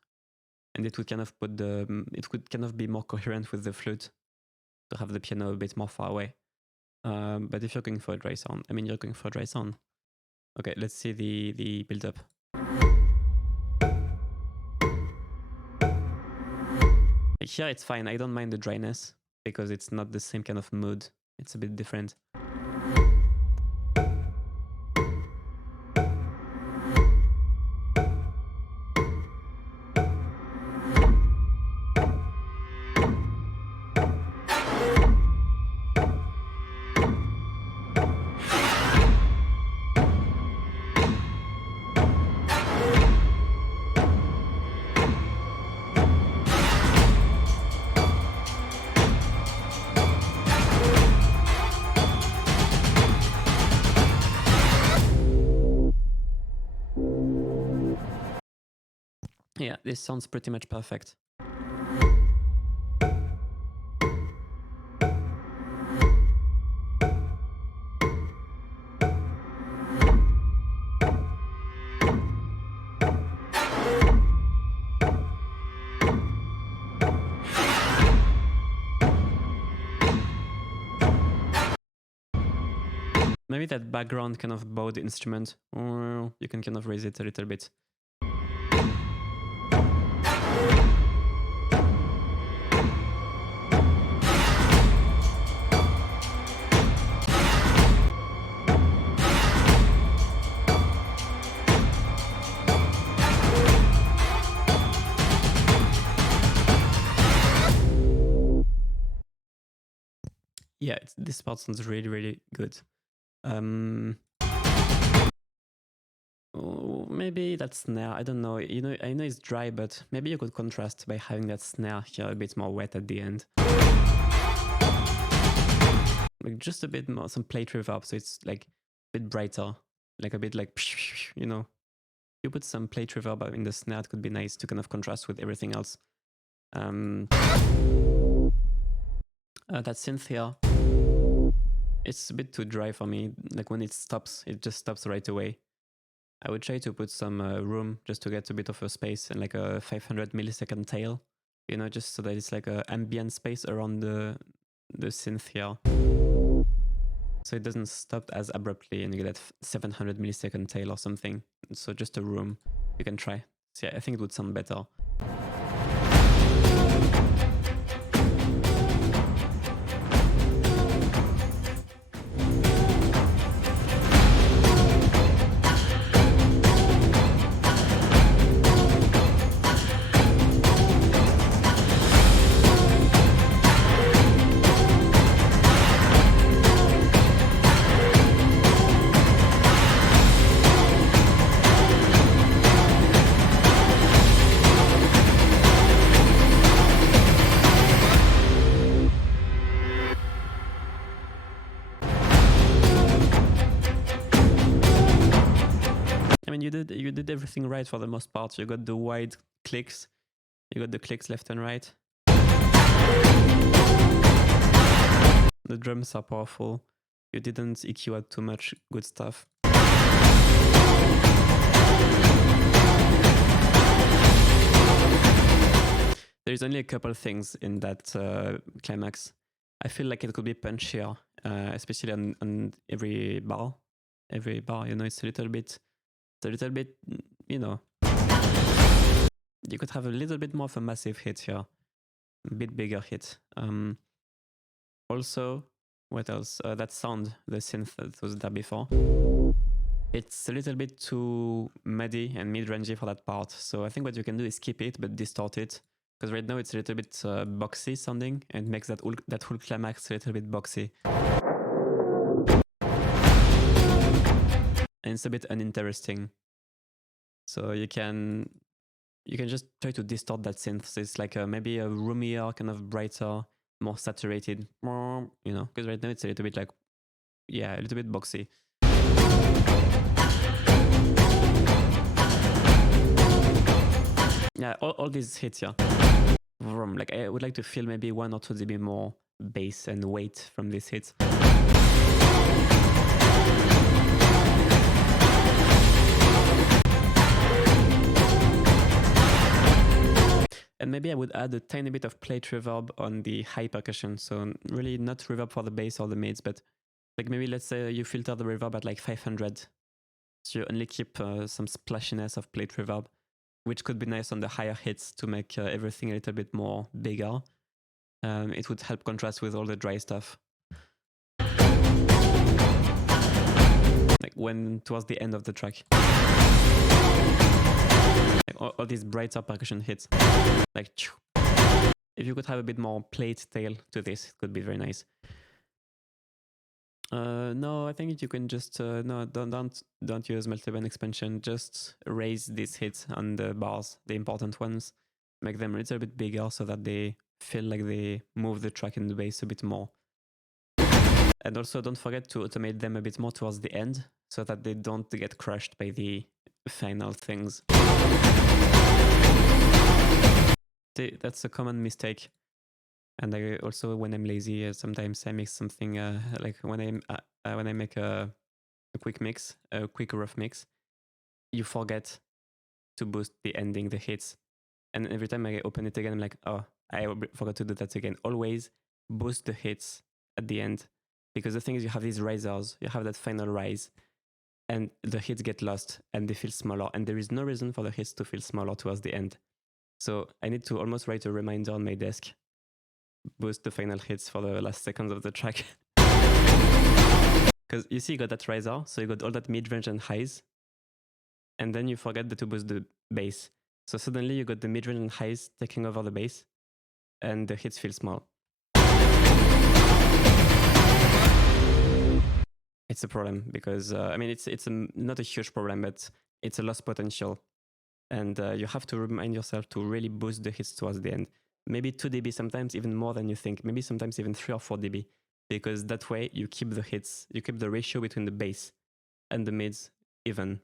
And it would kind of it could kind of be more coherent with the flute to have the piano a bit more far away. But if you're going for a dry sound, I mean, you're going for a dry sound. Okay, let's see the build up. Here it's fine, I don't mind the dryness because it's not the same kind of mood. It's a bit different. Yeah, this sounds pretty much perfect. Maybe that background kind of bow the instrument, or you can kind of raise it a little bit. Yeah, this part sounds really, really good. Oh, maybe that snare, I don't know. You know, I know it's dry, but maybe you could contrast by having that snare here a bit more wet at the end. Like just a bit more, some plate reverb, so it's like a bit brighter, like a bit like, you know. You put some plate reverb in the snare, it could be nice to kind of contrast with everything else. That synth here, it's a bit too dry for me. Like when it stops, it just stops right away. I would try to put some room just to get a bit of a space and like a 500 millisecond tail, you know, just so that it's like a ambient space around the synth here. So it doesn't stop as abruptly and you get that 700 millisecond tail or something. So just a room you can try. So yeah, I think it would sound better. You did everything right for the most part. You got the wide clicks, you got the clicks left and right. The drums are powerful. You didn't EQ out too much good stuff. There's only a couple things in that climax. I feel like it could be punchier, especially on every bar. Every bar, you know, it's a little bit, you know. You could have a little bit more of a massive hit here, a bit bigger hit. Also, what else? That sound, the synth that was there before. It's a little bit too muddy and mid-rangey for that part. So I think what you can do is keep it, but distort it. Because right now it's a little bit boxy sounding and makes that whole climax a little bit boxy. And it's a bit uninteresting. So you can just try to distort that synth. So it's like maybe a roomier, kind of brighter, more saturated, you know, because right now it's a little bit like, yeah, a little bit boxy. Yeah, all these hits here. Like I would like to feel maybe 1 or 2 dB more bass and weight from these hits. And maybe I would add a tiny bit of plate reverb on the high percussion. So really not reverb for the bass or the mids, but like maybe let's say you filter the reverb at like 500. So you only keep some splashiness of plate reverb, which could be nice on the higher hits to make everything a little bit more bigger. It would help contrast with all the dry stuff. Like when towards the end of the track. Like all these brighter percussion hits. Like, if you could have a bit more plate tail to this, it could be very nice. No, I think you can just no, don't use multi-band expansion. Just raise these hits on the bars, the important ones. Make them a little bit bigger so that they feel like they move the track and the bass a bit more. And also don't forget to automate them a bit more towards the end so that they don't get crushed by the final things. That's a common mistake. And I also, when I'm lazy, sometimes I make something like when I make a quick mix, a quick rough mix, you forget to boost the ending, the hits. And every time I open it again, I'm like, oh, I forgot to do that again. Always boost the hits at the end. Because the thing is, you have these risers, you have that final rise, and the hits get lost and they feel smaller. And there is no reason for the hits to feel smaller towards the end. So I need to almost write a reminder on my desk. Boost the final hits for the last seconds of the track. Because you see, you got that riser, so you got all that mid-range and highs, and then you forget to boost the bass. So suddenly you got the mid-range and highs taking over the bass, and the hits feel small. It's a problem because, I mean, it's not a huge problem, but it's a lost potential. And you have to remind yourself to really boost the hits towards the end. Maybe 2 dB, sometimes even more than you think. Maybe sometimes even 3 or 4 dB. Because that way you keep the hits, you keep the ratio between the bass and the mids even.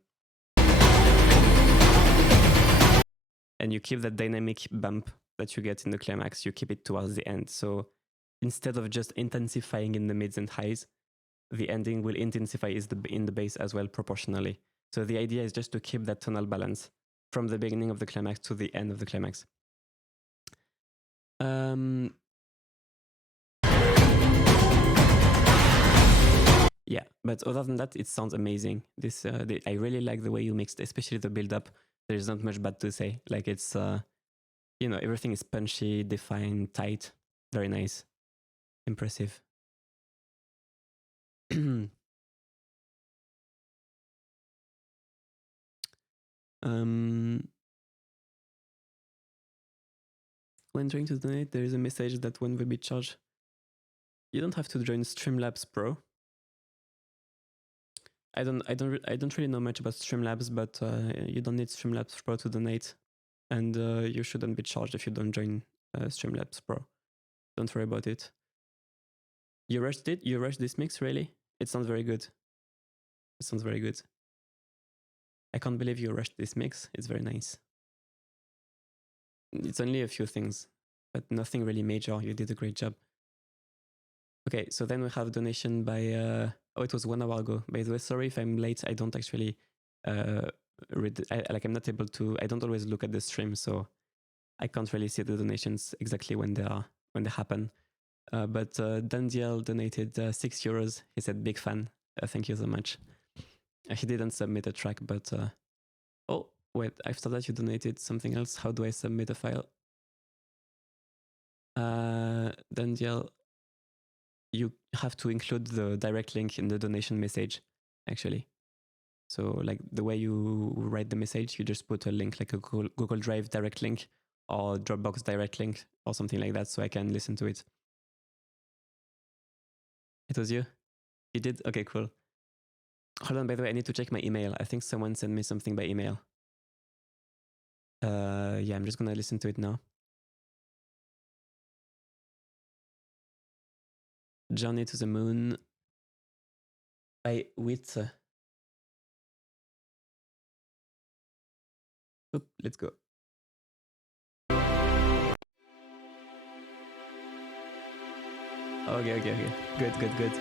And you keep that dynamic bump that you get in the climax, you keep it towards the end. So instead of just intensifying in the mids and highs, the ending will intensify in the bass as well proportionally. So the idea is just to keep that tonal balance from the beginning of the climax to the end of the climax. Yeah, but other than that, it sounds amazing. This I really like the way you mixed, especially the build-up. There's not much bad to say. Like it's, you know, everything is punchy, defined, tight. Very nice. Impressive. When trying to donate, there is a message that one will be charged. You don't have to join Streamlabs Pro. I don't really know much about Streamlabs, but you don't need Streamlabs Pro to donate, and you shouldn't be charged if you don't join Streamlabs Pro. Don't worry about it. You rushed it? You rushed this mix, really? It sounds very good. It sounds very good. I can't believe you rushed this mix. It's very nice. It's only a few things, but nothing really major. You did a great job. Okay, so then we have a donation by, oh, it was 1 hour ago. By the way, sorry if I'm late. I don't actually read, I'm not able to, I don't always look at the stream, so I can't really see the donations exactly when they happen. But Dandiel donated €6. He said, big fan. Thank you so much. He didn't submit a track, but... oh, wait, after that you donated something else. How do I submit a file? Dandiel, you have to include the direct link in the donation message, actually. So like the way you write the message, you just put a link, like a Google Drive direct link or Dropbox direct link or something like that, so I can listen to it. It was you? You did? Okay, cool. Hold on, by the way, I need to check my email. I think someone sent me something by email. Yeah, I'm just gonna listen to it now. Journey to the Moon by Wit. Oop, let's go. Okay. Good.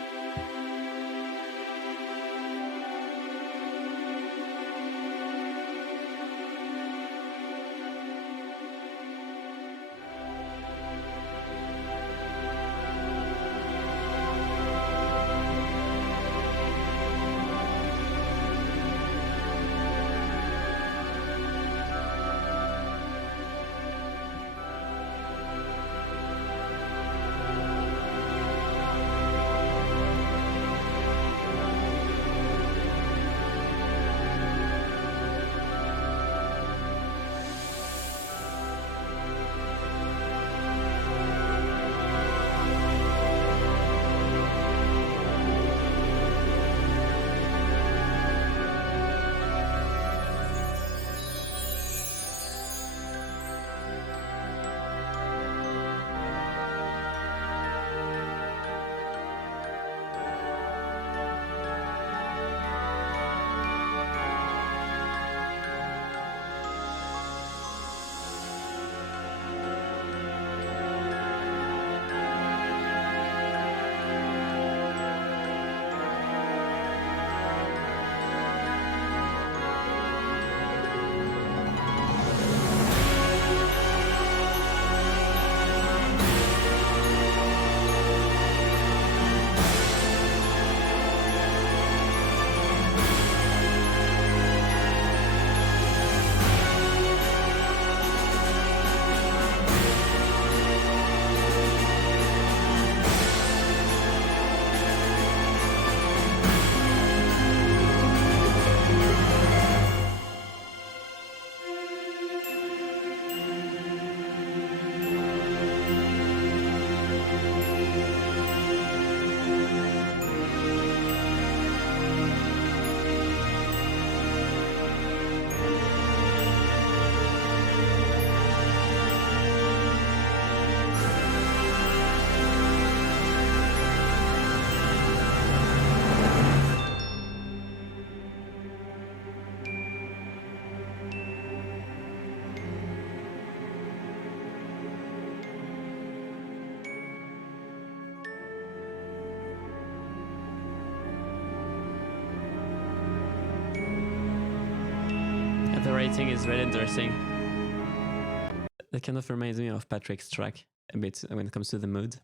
collaborating is really interesting. That kind of reminds me of Patrick's track a bit when it comes to the mood.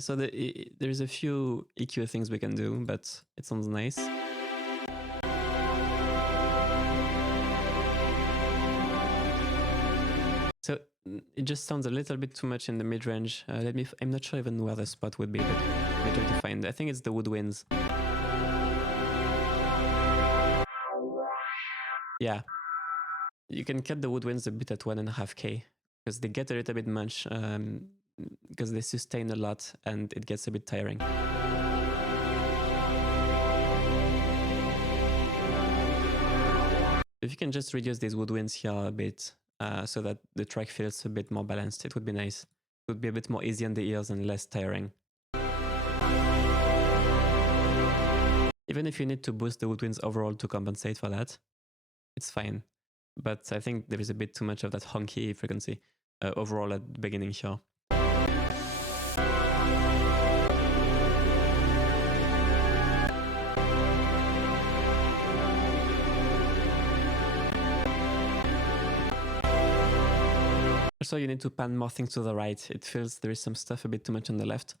So there's a few EQ things we can do, but it sounds nice. So it just sounds a little bit too much in the mid-range. I'm not sure even where the spot would be, but let me try to find. I think it's the woodwinds. Yeah. You can cut the woodwinds a bit at 1.5K because they get a little bit much. Because they sustain a lot and it gets a bit tiring. If you can just reduce these woodwinds here a bit so that the track feels a bit more balanced, it would be nice. It would be a bit more easy on the ears and less tiring. Even if you need to boost the woodwinds overall to compensate for that, it's fine. But I think there is a bit too much of that honky frequency overall at the beginning here. Also, you need to pan more things to the right. It feels there is some stuff a bit too much on the left.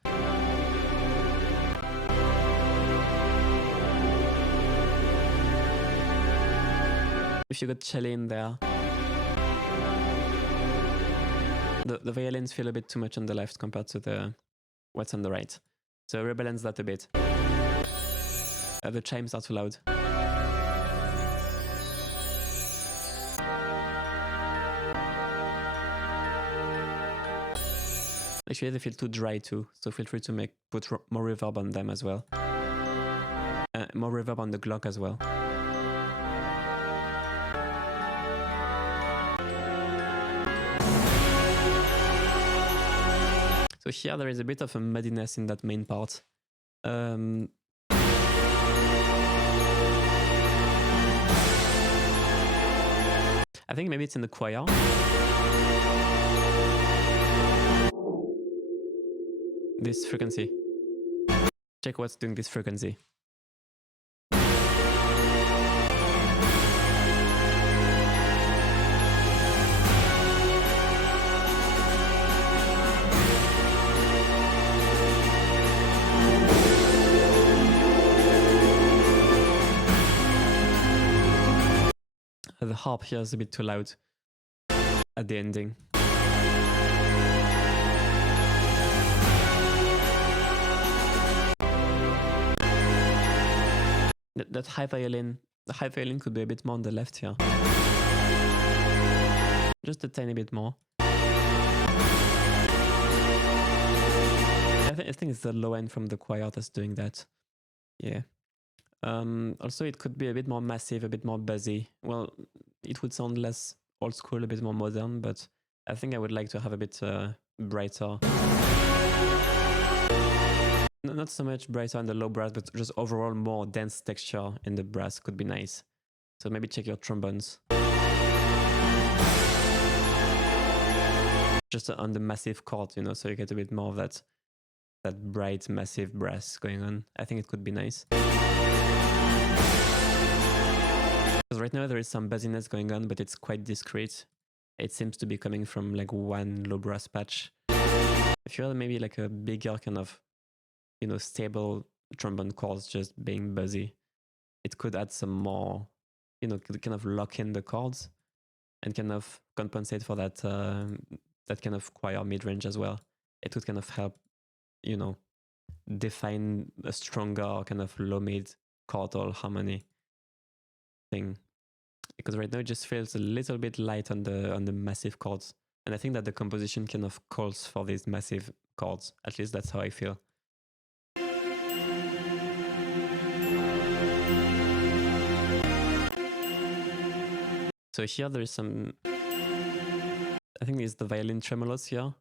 If you got cello in there, the violins feel a bit too much on the left compared to what's on the right. So rebalance that a bit. The chimes are too loud. Actually, they feel too dry too, so feel free to put more reverb on them as well. More reverb on the Glock as well. So here there is a bit of a muddiness in that main part. I think maybe it's in the choir. This frequency. Check what's doing this frequency. The harp here is a bit too loud at the ending. That high violin, the high violin could be a bit more on the left here. Just a tiny bit more. I think it's the low end from the choir that's doing that. Yeah. Also, it could be a bit more massive, a bit more buzzy. Well, it would sound less old school, a bit more modern, but I think I would like to have a bit brighter. Not so much brighter on the low brass, but just overall more dense texture in the brass could be nice. So maybe check your trombones. Just on the massive chord, you know, so you get a bit more of that bright, massive brass going on. I think it could be nice. Because right now there is some buzziness going on, but it's quite discreet. It seems to be coming from like one low brass patch. If you had maybe like a bigger kind of, you know, stable trombone chords just being buzzy, it could add some more, you know, kind of lock in the chords and kind of compensate for that that kind of choir mid-range as well. It would kind of help, you know, define a stronger kind of low mid chordal harmony thing. Because right now it just feels a little bit light on the massive chords. And I think that the composition kind of calls for these massive chords. At least that's how I feel. So here there is some I think it's the violin tremolos here.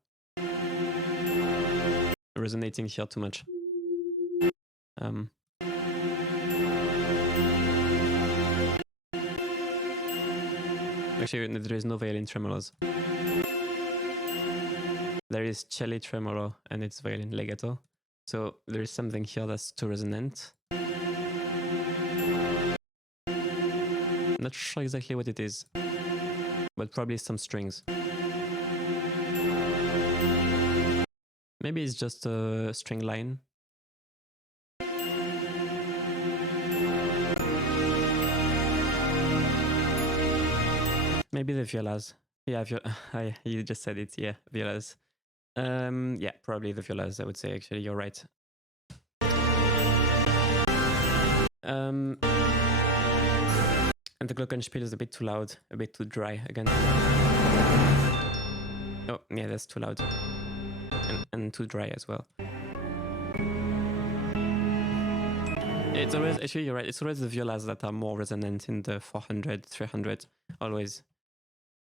Resonating here too much. Actually, there is no violin tremolos. There is cello tremolo and it's violin legato. So there is something here that's too resonant. Not sure exactly what it is, but probably some strings. Maybe it's just a string line. Maybe the violas. Yeah, you just said it. Yeah, violas. Yeah, probably the violas, I would say. Actually, you're right. And the glockenspiel is a bit too loud, a bit too dry again. Oh, yeah, that's too loud. And too dry as well. It's always, actually, you're right, it's always the violas that are more resonant in the 400, 300, always.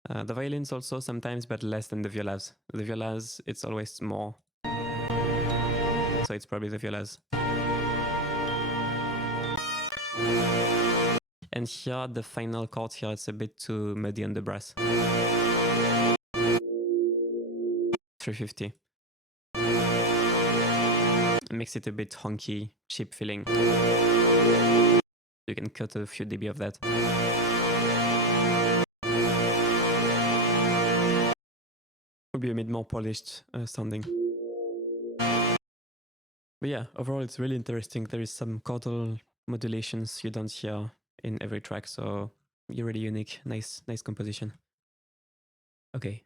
The violins also sometimes, but less than the violas. The violas, it's always more. So it's probably the violas. And here, the final chord here, it's a bit too muddy on the brass. 350. Makes it a bit honky, cheap feeling. You can cut a few dB of that. Would be a bit more polished sounding. But yeah, overall it's really interesting. There is some chordal modulations you don't hear in every track, so you're really unique. Nice composition. Okay.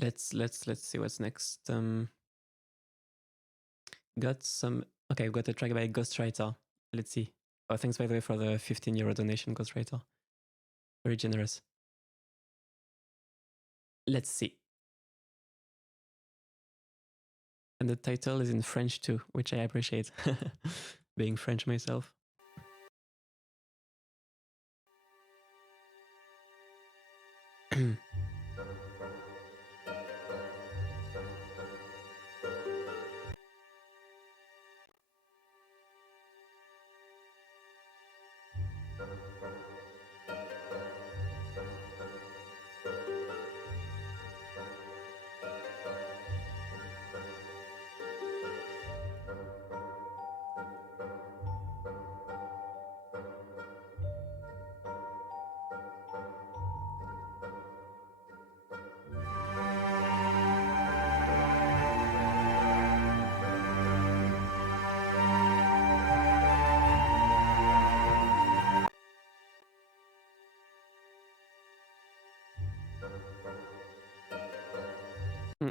Let's see what's next. Got some. Okay, we've got a track by Ghostwriter. Let's see. Oh, thanks by the way for the 15 euro donation, Ghostwriter. Very generous. Let's see. And the title is in French too, which I appreciate. Being French myself.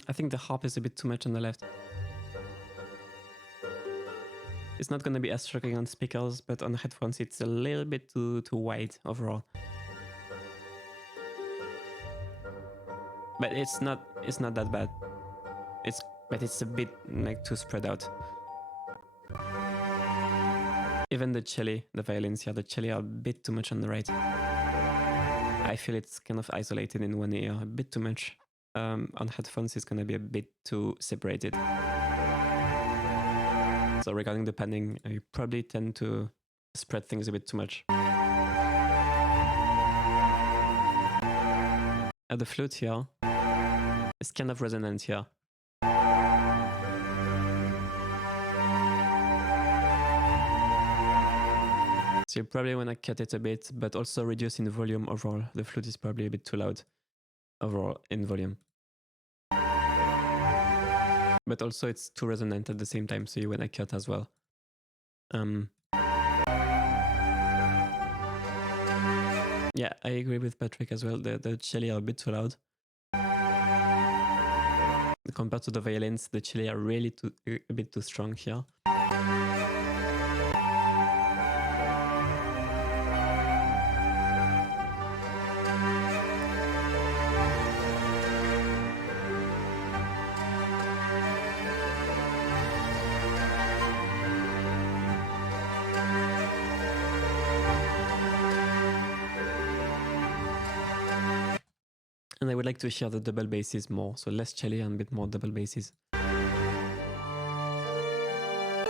I think the harp is a bit too much on the left. It's not going to be as striking on speakers, but on headphones it's a little bit too wide overall. But it's not that bad. But it's a bit like too spread out. Even the cello, the violins here, the cello are a bit too much on the right. I feel it's kind of isolated in one ear, a bit too much. On headphones it's gonna be a bit too separated. So regarding the panning, I probably tend to spread things a bit too much. The flute here is kind of resonant here. So you probably want to cut it a bit, but also reduce in volume overall. The flute is probably a bit too loud overall in volume. But also it's too resonant at the same time, so you want to cut as well. Yeah, I agree with Patrick as well. The cello are a bit too loud. Compared to the violins, the cello are really a bit too strong here. And I would like to hear the double basses more, so less cello and a bit more double basses.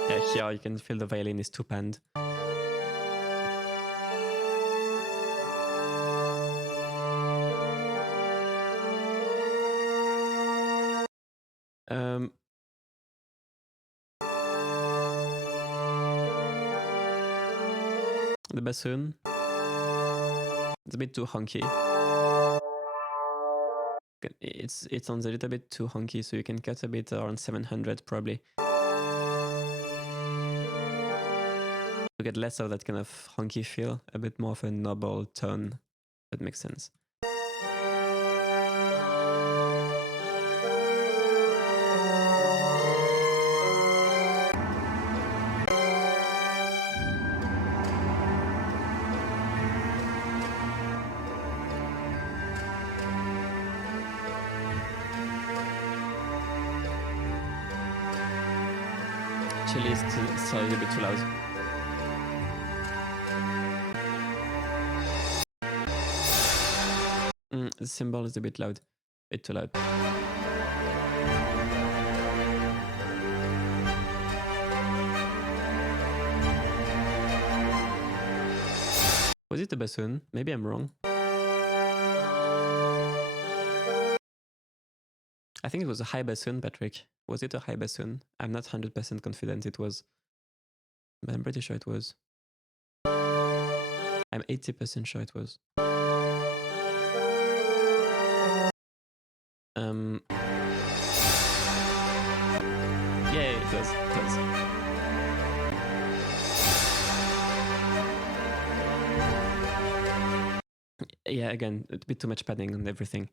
Yeah, here you can feel the violin is two-panned. The bassoon, it's a bit too honky. It sounds a little bit too honky, so you can cut a bit around 700 probably. To get less of that kind of honky feel, a bit more of a noble tone. That makes sense. Chili is still a little bit too loud. The cymbal is a bit loud. A bit too loud. Was it a bassoon? Maybe I'm wrong. I think it was a high bassoon, Patrick. Was it a high bassoon? I'm not 100% confident it was. But I'm pretty sure it was. I'm 80% sure it was. Yeah, it does. It does. Yeah, again, a bit too much padding on everything.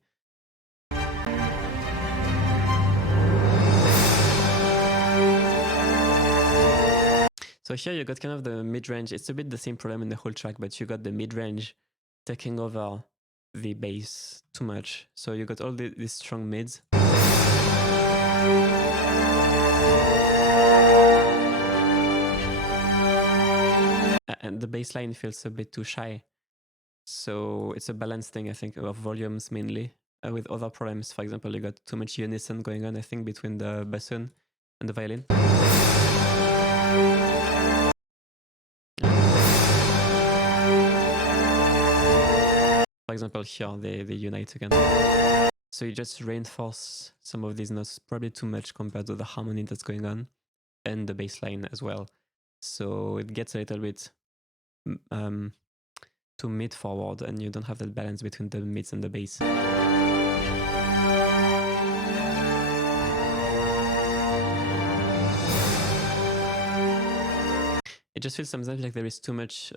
So here you got kind of the mid-range. It's a bit the same problem in the whole track, but you got the mid-range taking over the bass too much. So you got all these strong mids. And the bass line feels a bit too shy. So it's a balance thing, I think, of volumes mainly. With other problems, for example, you got too much unison going on, I think, between the bassoon and the violin. For example, here they unite again. So you just reinforce some of these notes probably too much compared to the harmony that's going on and the bass line as well. So it gets a little bit too mid forward and you don't have that balance between the mids and the bass. It just feels sometimes like there is too much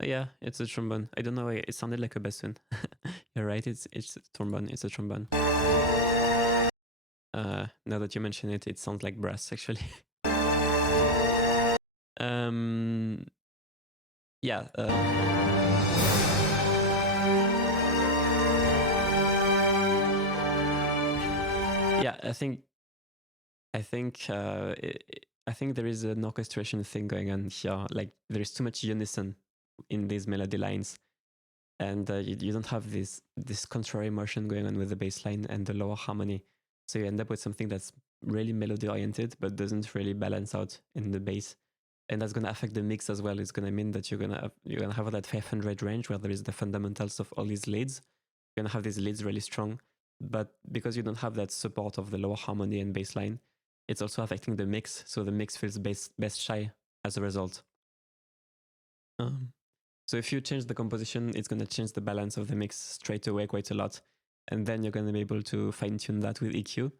yeah, it's a trombone. I don't know, it sounded like a bassoon. You're right, it's a trombone, it's a trombone. Now that you mention it, it sounds like brass actually. Yeah. Yeah, I think there is an orchestration thing going on here. Like there is too much unison in these melody lines, and you don't have this contrary motion going on with the bass line and the lower harmony. So you end up with something that's really melody oriented, but doesn't really balance out in the bass, and that's gonna affect the mix as well. It's gonna mean that you're gonna have that 500 range where there is the fundamentals of all these leads. You're gonna have these leads really strong, but because you don't have that support of the lower harmony and bass line, it's also affecting the mix. So the mix feels bass shy as a result. So if you change the composition, it's going to change the balance of the mix straight away quite a lot. And then you're going to be able to fine tune that with EQ.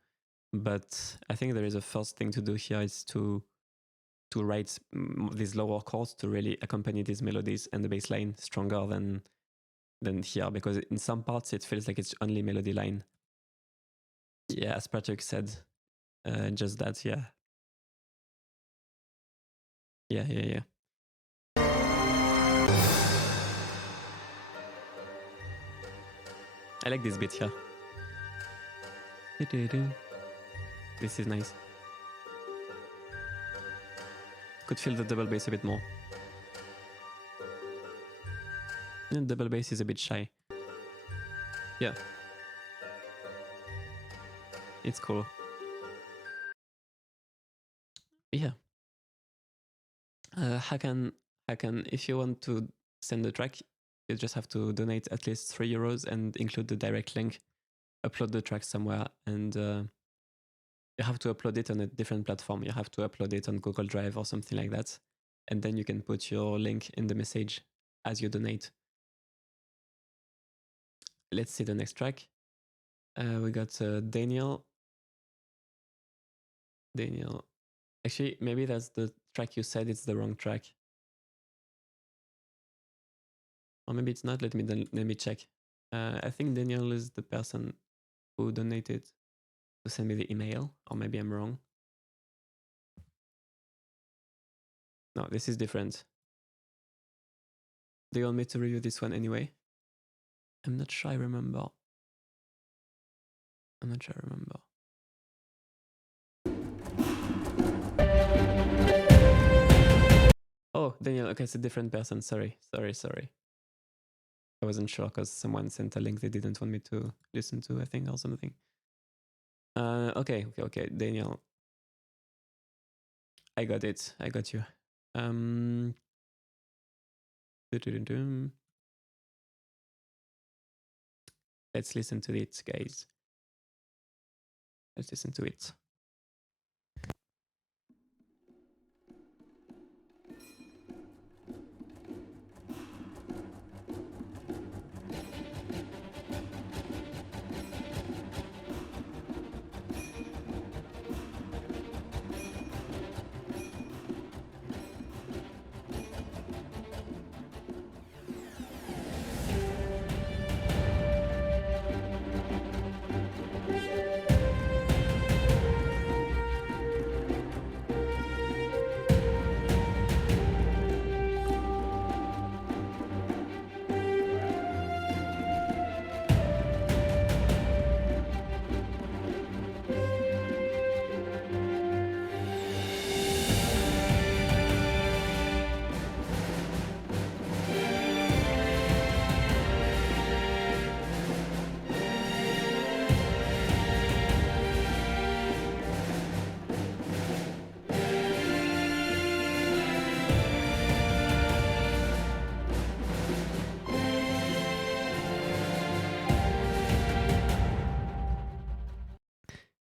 But I think there is a first thing to do here is to write these lower chords to really accompany these melodies and the bass line stronger than here, because in some parts it feels like it's only melody line. Yeah, as Patrick said, just that, yeah. Yeah. I like this bit here. This is nice. Could feel the double bass a bit more. And double bass is a bit shy. Yeah. It's cool. Yeah. Hakan, if you want to send the track, you just have to donate at least €3 and include the direct link, upload the track somewhere, and you have to upload it on a different platform. You have to upload it on Google Drive or something like that. And then you can put your link in the message as you donate. Let's see the next track. We got Daniel. Actually, maybe that's the track you said it's the wrong track. Or maybe it's not. Let me check. I think Daniel is the person who donated to send me the email, or maybe I'm wrong. No, this is different. Do you want me to review this one anyway? I'm not sure I remember. Oh, Daniel, okay, it's a different person. Sorry. I wasn't sure because someone sent a link they didn't want me to listen to, I think, or something. Okay, Daniel. I got it. I got you. Let's listen to it, guys. Let's listen to it.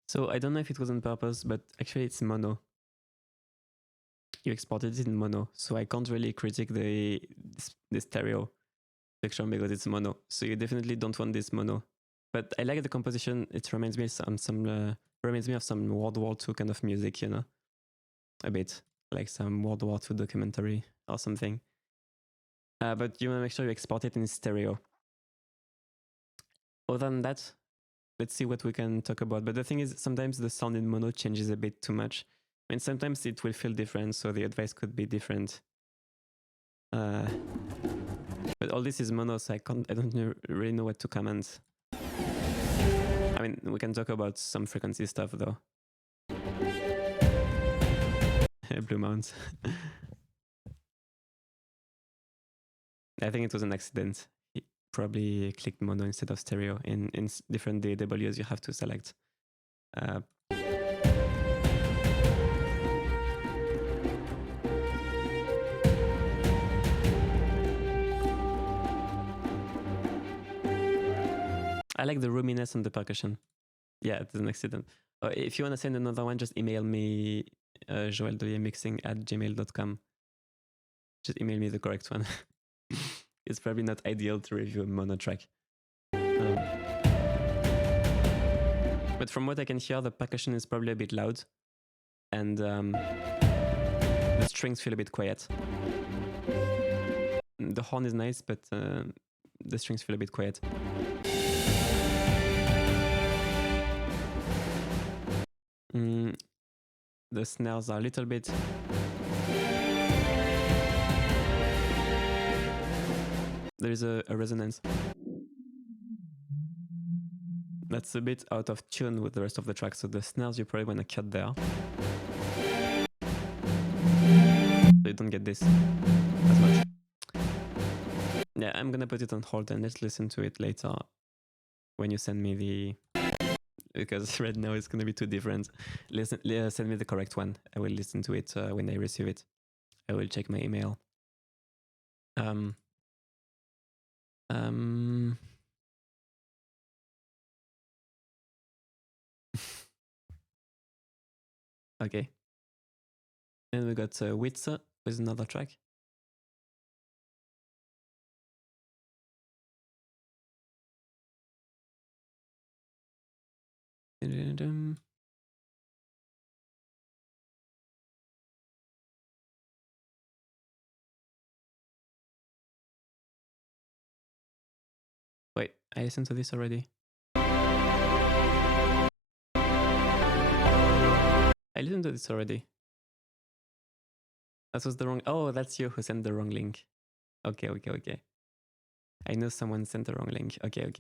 So I don't know if it was on purpose, but actually it's mono. You exported it in mono, so I can't really critique the stereo section because it's mono. So you definitely don't want this mono. But I like the composition. It reminds me of some World War II kind of music, you know, a bit like some World War II documentary or something. But you want to make sure you export it in stereo. Other than that, let's see what we can talk about. But the thing is, sometimes the sound in mono changes a bit too much. I mean, sometimes it will feel different, so the advice could be different. But all this is mono, so I don't really know what to comment. I mean, we can talk about some frequency stuff, though. Blue Mounds. I think it was an accident. He probably clicked mono instead of stereo. In different DAWs, you have to select. I like the roominess on the percussion. Yeah, it's an accident. If you want to send another one, just email me, joeldoyemixing@gmail.com. Just email me the correct one. It's probably not ideal to review a mono track. But from what I can hear, the percussion is probably a bit loud. And the strings feel a bit quiet. The horn is nice, but the strings feel a bit quiet. The snares are a little bit... There is a resonance. That's a bit out of tune with the rest of the track, so the snares you probably want to cut there. don't get this as much. Yeah, I'm gonna put it on hold and let's listen to it later when you send me the... Because right now it's gonna be too different. Send me the correct one. I will listen to it when I receive it. I will check my email. Okay. Then we got Witzer with another track. Wait, I listened to this already. I listened to this already. That was the wrong... Oh, that's you who sent the wrong link. Okay. I know someone sent the wrong link. Okay.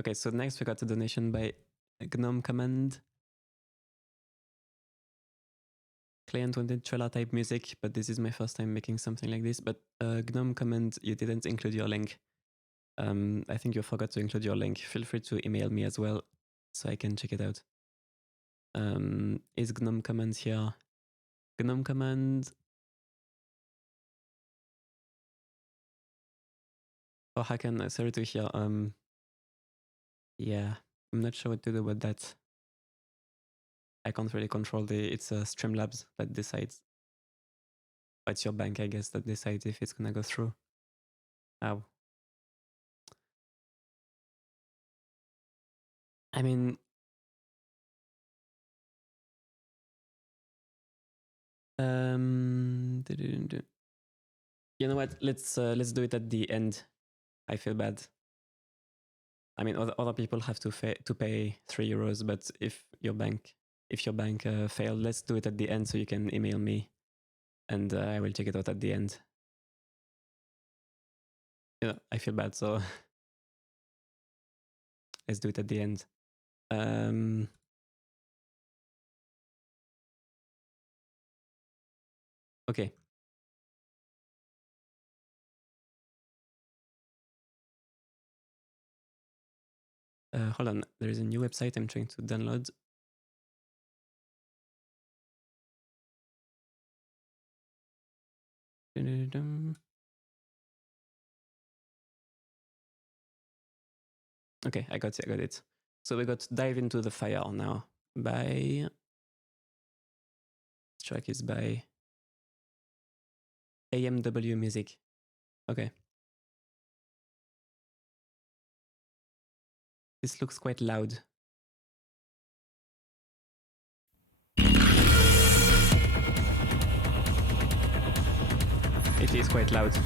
Okay, so next we got a donation by Gnome Command. Client wanted trailer type music, but this is my first time making something like this. But Gnome Command, you didn't include your link. I think you forgot to include your link. Feel free to email me as well so I can check it out. Is Gnome Command here? Gnome Command. Oh, Hakan, sorry to hear. Yeah, I'm not sure what to do about that. I can't really control it's Streamlabs that decides. But it's your bank, I guess, that decides if it's gonna go through. Ow. I mean, you know what? Let's do it at the end. I feel bad. I mean, other people have to pay €3, but if your bank failed, let's do it at the end so you can email me, and I will check it out at the end. You know, I feel bad, so let's do it at the end. Okay. Hold on, there is a new website I'm trying to download. Okay, I got it. So we got Dive Into the Fire now by... This track is by AMW Music. Okay. This looks quite loud. It is quite loud.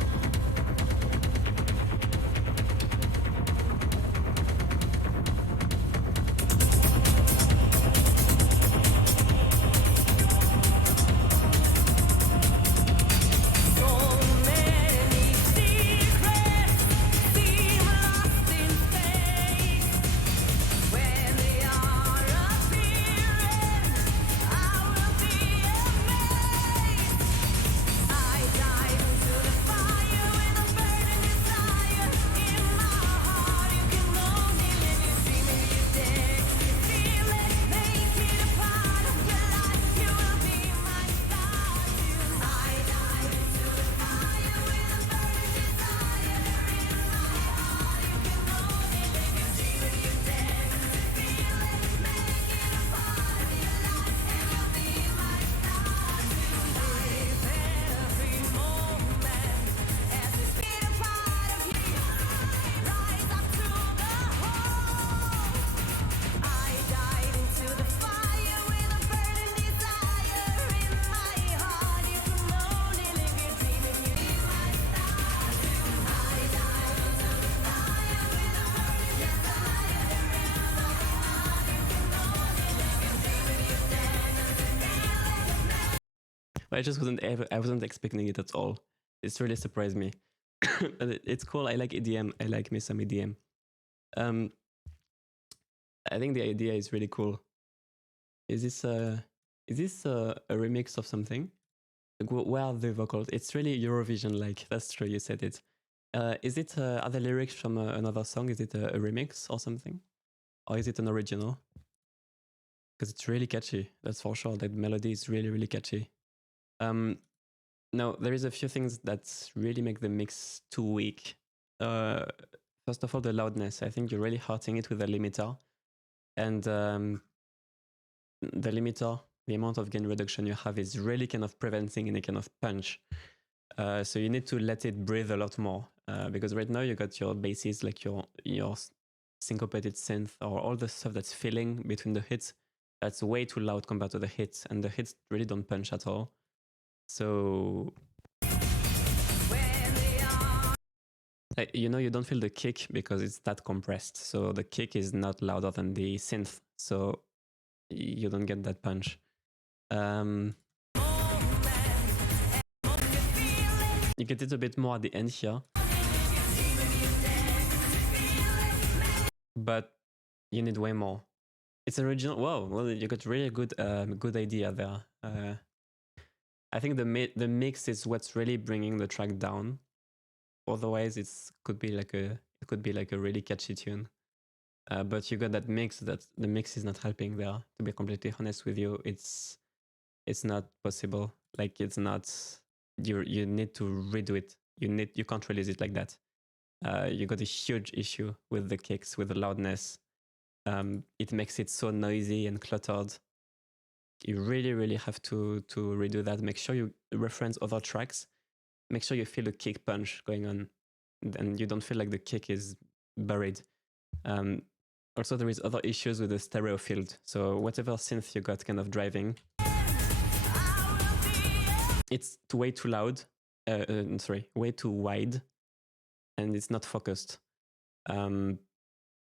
I just wasn't expecting it at all. It's really surprised me. But it's cool. I like EDM. I like me some EDM. I think the idea is really cool. Is this Is this a remix of something? Like, where are the vocals? It's really Eurovision-like. That's true, you said it. Is it are the lyrics from another song? Is it a remix or something? Or is it an original? Because it's really catchy, that's for sure. That melody is really, really catchy. Now, there is a few things that really make the mix too weak. First of all, the loudness. I think you're really hurting it with the limiter. And the limiter, the amount of gain reduction you have is really kind of preventing any kind of punch. So you need to let it breathe a lot more. Because right now you got your basses, like your syncopated synth or all the stuff that's filling between the hits. That's way too loud compared to the hits. And the hits really don't punch at all. So, you know, you don't feel the kick because it's that compressed. So the kick is not louder than the synth. So you don't get that punch. You get it a bit more at the end here. But you need way more. It's original. Whoa, well, you got really good idea there. I think the mix is what's really bringing the track down. Otherwise, it could be like a really catchy tune. But you got that mix. That the mix is not helping there. To be completely honest with you, it's not possible. Like it's not. You need to redo it. You can't release it like that. You got a huge issue with the kicks, with the loudness. It makes it so noisy and cluttered. You really have to redo that. Make sure you reference other tracks. Make sure you feel the kick punch going on, and you don't feel like the kick is buried. Also, there is other issues with the stereo field. So whatever synth you got kind of driving, it's way too loud. Sorry, way too wide, and it's not focused. And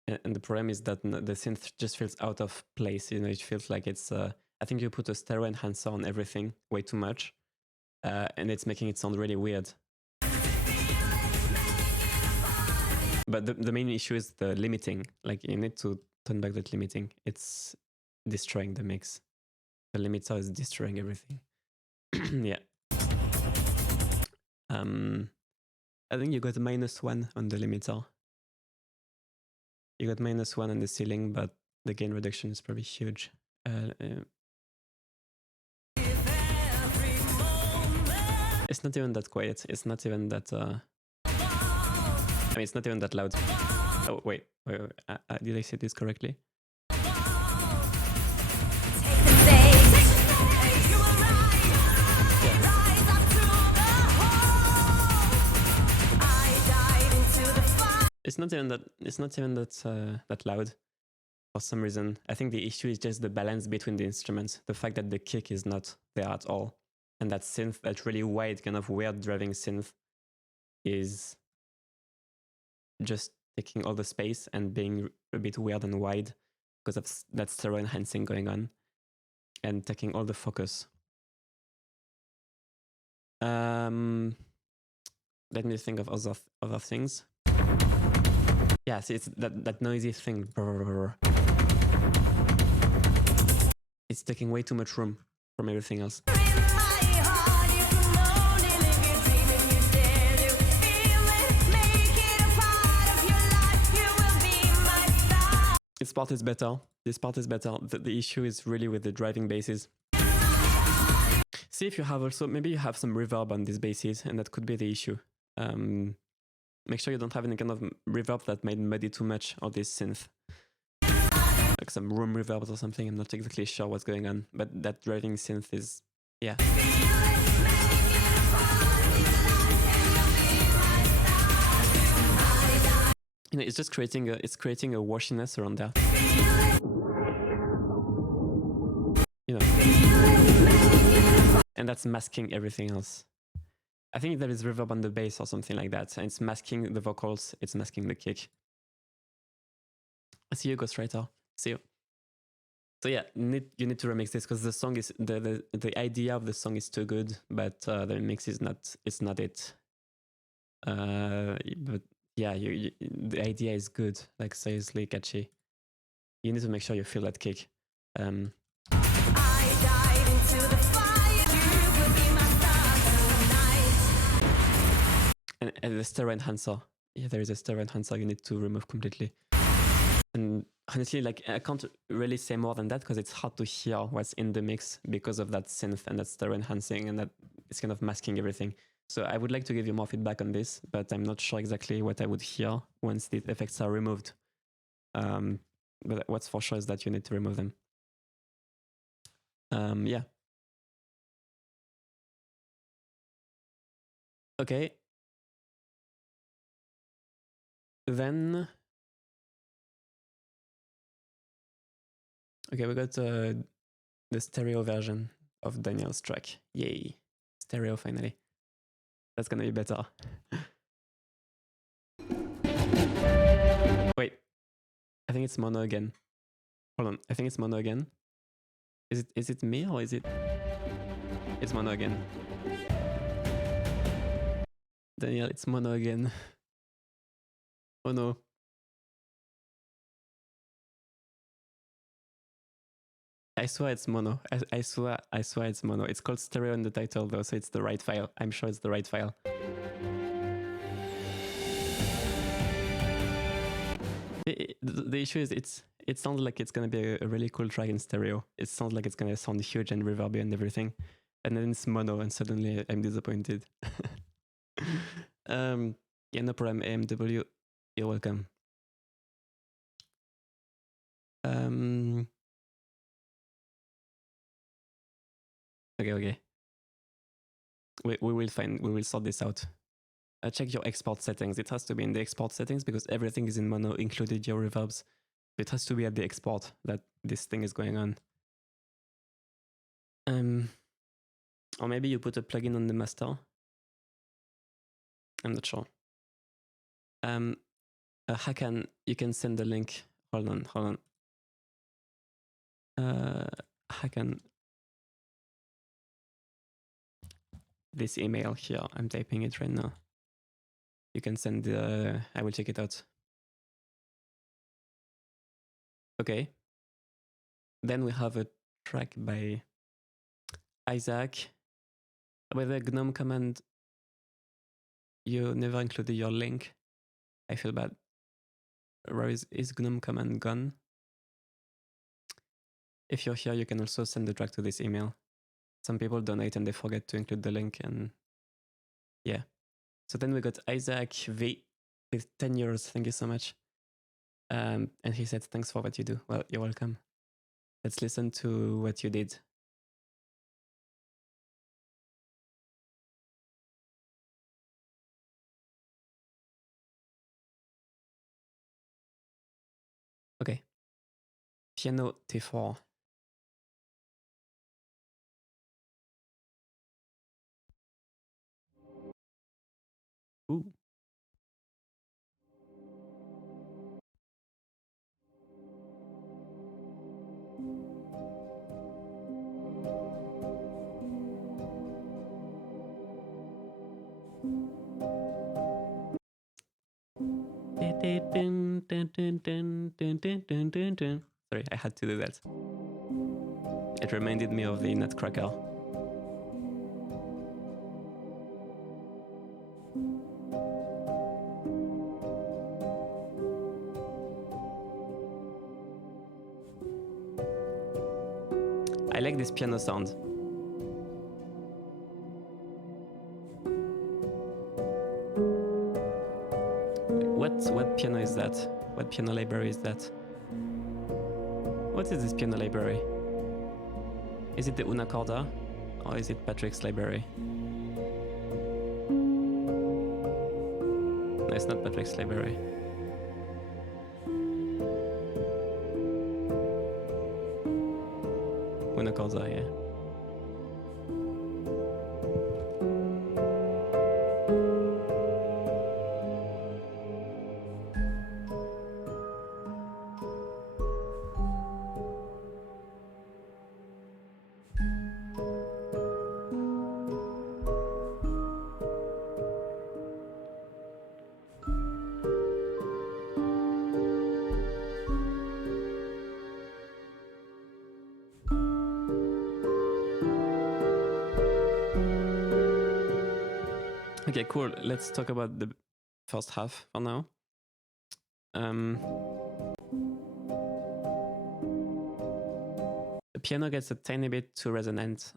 the problem is that the synth just feels out of place. You know, it feels like it's. I think you put a stereo enhancer on everything way too much, and it's making it sound really weird. But the main issue is the limiting. Like you need to turn back that limiting. It's destroying the mix. The limiter is destroying everything. Yeah. I think you got -1 on the limiter. You got -1 on the ceiling, but the gain reduction is probably huge. It's not even that quiet. It's not even that. I mean, it's not even that loud. Oh wait. Did I say this correctly? It's not even that. It's not even that loud. For some reason, I think the issue is just the balance between the instruments. The fact that the kick is not there at all, and that synth, that really wide, kind of weird driving synth, is just taking all the space and being a bit weird and wide because of that stereo enhancing going on, and taking all the focus. Let me think of other things. Yeah, see, it's that noisy thing. It's taking way too much room from everything else. This part is better. This part is better. The issue is really with the driving basses. See if you have also, maybe you have some reverb on these basses, and that could be the issue. Make sure you don't have any kind of reverb that might muddy too much of this synth. Like some room reverbs or something, I'm not exactly sure what's going on, but that driving synth is, yeah. You know, it's just creating a washiness around there. You know. And that's masking everything else. I think there is reverb on the bass or something like that, and it's masking the vocals, it's masking the kick. See you, Ghostwriter. See you. So yeah, you need to remix this because the song is the idea of the song is too good, but the mix is not. It's not it. But yeah, the idea is good, like seriously catchy. You need to make sure you feel that kick. And the stereo enhancer. Yeah, there is a stereo enhancer you need to remove completely. And honestly, like, I can't really say more than that because it's hard to hear what's in the mix because of that synth and that stereo enhancing, and that it's kind of masking everything. So I would like to give you more feedback on this, but I'm not sure exactly what I would hear once the effects are removed. But what's for sure is that you need to remove them. Yeah. Okay. Then, okay, we got the stereo version of Daniel's track. Yay. Stereo finally. That's gonna be better. Wait. I think it's mono again. Hold on. I think it's mono again. Is it me or is it... It's mono again. Daniel, it's mono again. Oh no. I swear it's mono. I swear it's mono. It's called stereo in the title though, so it's the right file. I'm sure it's the right file. The issue is it sounds like it's gonna be a really cool track in stereo. It sounds like it's gonna sound huge and reverby and everything. And then it's mono and suddenly I'm disappointed. Yeah, no problem, AMW. You're welcome. Okay. We will sort this out. Check your export settings. It has to be in the export settings because everything is in mono, included your reverbs. It has to be at the export that this thing is going on. Or maybe you put a plugin on the master. I'm not sure. Hakan, you can send the link. Hold on. Hakan, this email here, I'm typing it right now. You can send I will check it out. Okay. Then we have a track by Isaac with a GNOME command. You never included your link. I feel bad. Where is GNOME command gone? If you're here, you can also send the track to this email. Some people donate and they forget to include the link, and yeah. So then we got Isaac V with 10 euros. Thank you so much. And he said, thanks for what you do. Well, you're welcome. Let's listen to what you did. Okay. Piano T4. Ooh. Sorry, I had to do that. It reminded me of the Nutcracker. I like this piano sound. What piano is that? What piano library is that? What is this piano library? Is it the Una Corda? Or is it Patrick's library? No, it's not Patrick's library. Una Corda, yeah. Okay, cool. Let's talk about the first half for now. The piano gets a tiny bit too resonant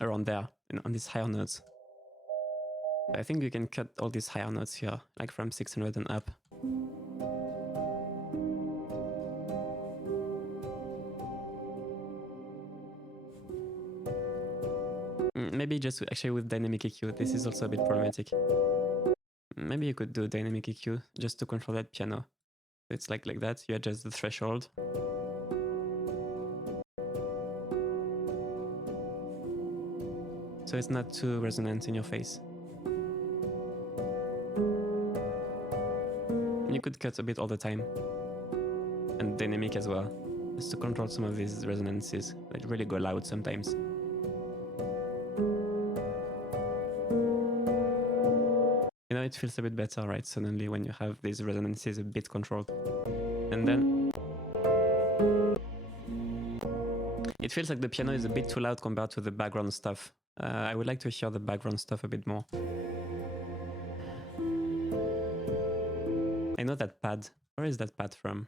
around there, on these higher notes. I think you can cut all these higher notes here, like from 600 and up. Maybe just actually with dynamic EQ, this is also a bit problematic. Maybe you could do dynamic EQ just to control that piano. It's like that, you adjust the threshold. So it's not too resonant in your face. And you could cut a bit all the time. And dynamic as well, just to control some of these resonances that really go loud sometimes. You know, it feels a bit better, right? Suddenly when you have these resonances a bit controlled. And then it feels like the piano is a bit too loud compared to the background stuff. I would like to hear the background stuff a bit more. I know that pad. Where is that pad from?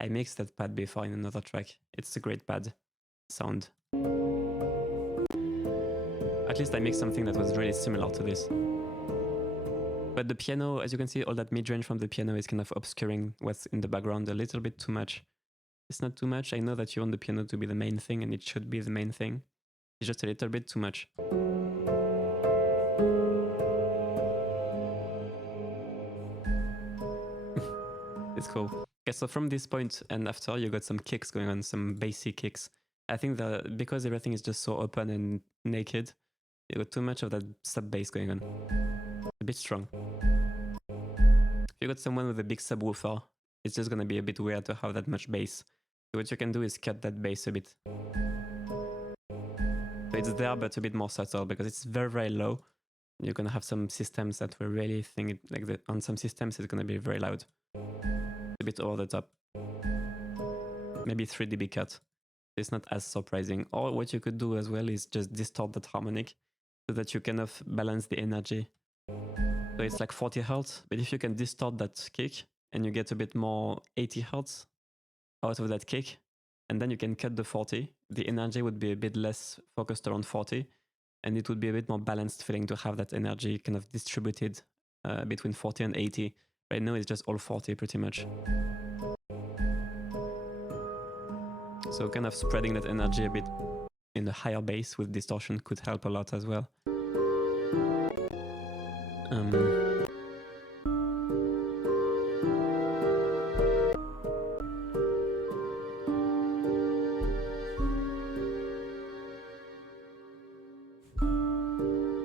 I mixed that pad before in another track. It's a great pad sound. At least I mixed something that was really similar to this. But the piano, as you can see, all that mid-range from the piano is kind of obscuring what's in the background a little bit too much. It's not too much. I know that you want the piano to be the main thing, and it should be the main thing. It's just a little bit too much. It's cool. Okay, so from this point and after, you got some kicks going on, some bassy kicks. I think that because everything is just so open and naked, you got too much of that sub-bass going on. A bit strong. If you got someone with a big subwoofer, it's just gonna be a bit weird to have that much bass. So what you can do is cut that bass a bit. So it's there, but a bit more subtle because it's very, very low. You're gonna have some systems that will really think it, like on some systems it's gonna be very loud. A bit over the top. Maybe 3 dB cut. It's not as surprising. Or what you could do as well is just distort that harmonic so that you kind of balance the energy. So it's like 40 Hz, but if you can distort that kick and you get a bit more 80 Hz out of that kick, and then you can cut the 40, the energy would be a bit less focused around 40, and it would be a bit more balanced feeling to have that energy kind of distributed between 40 and 80. Right now it's just all 40 pretty much. So kind of spreading that energy a bit in the higher bass with distortion could help a lot as well.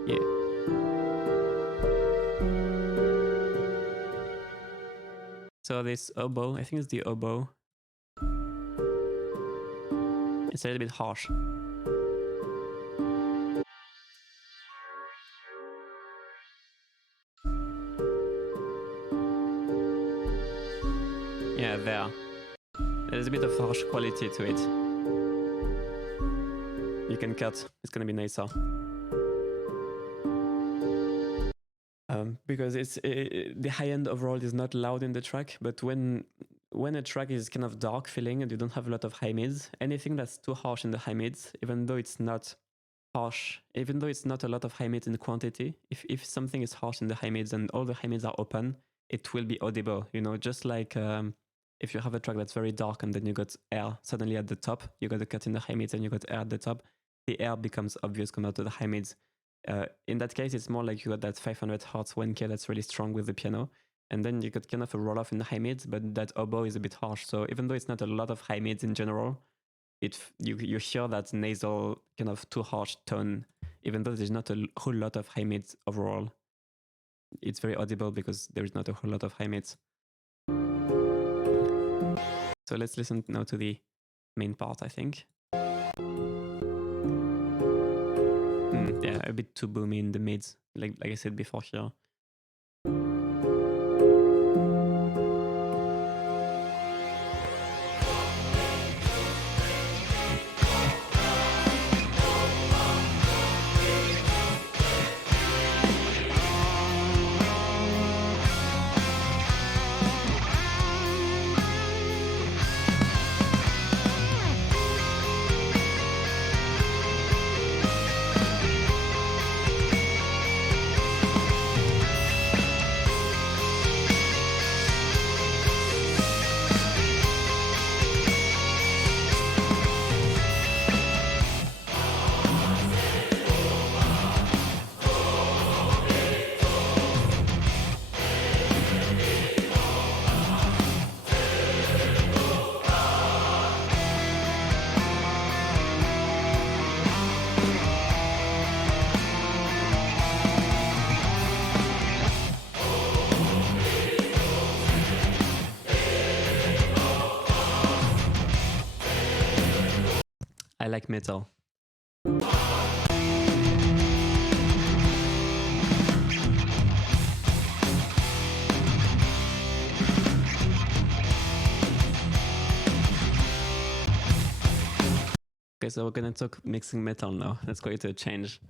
Yeah. So this oboe, I think it's the oboe. It's a little bit harsh. Yeah, there. There's a bit of harsh quality to it. You can cut, it's gonna be nicer. Because it's the high end overall is not loud in the track, but when a track is kind of dark feeling and you don't have a lot of high mids, anything that's too harsh in the high mids, even though it's not harsh, even though it's not a lot of high mids in quantity, if something is harsh in the high mids and all the high mids are open, it will be audible, you know, just like if you have a track that's very dark and then you got air suddenly at the top, you got a cut in the high mids and you got air at the top, the air becomes obvious compared to the high mids. In that case, it's more like you got that 500 Hz 1K that's really strong with the piano, and then you got kind of a roll off in the high mids, but that oboe is a bit harsh. So even though it's not a lot of high mids in general, you hear that nasal kind of too harsh tone, even though there's not a whole lot of high mids overall. It's very audible because there is not a whole lot of high mids. So let's listen now to the main part, I think. Yeah, a bit too boomy in the mids, like I said before here. I like metal. Okay, so we're gonna talk mixing metal now. That's quite a change.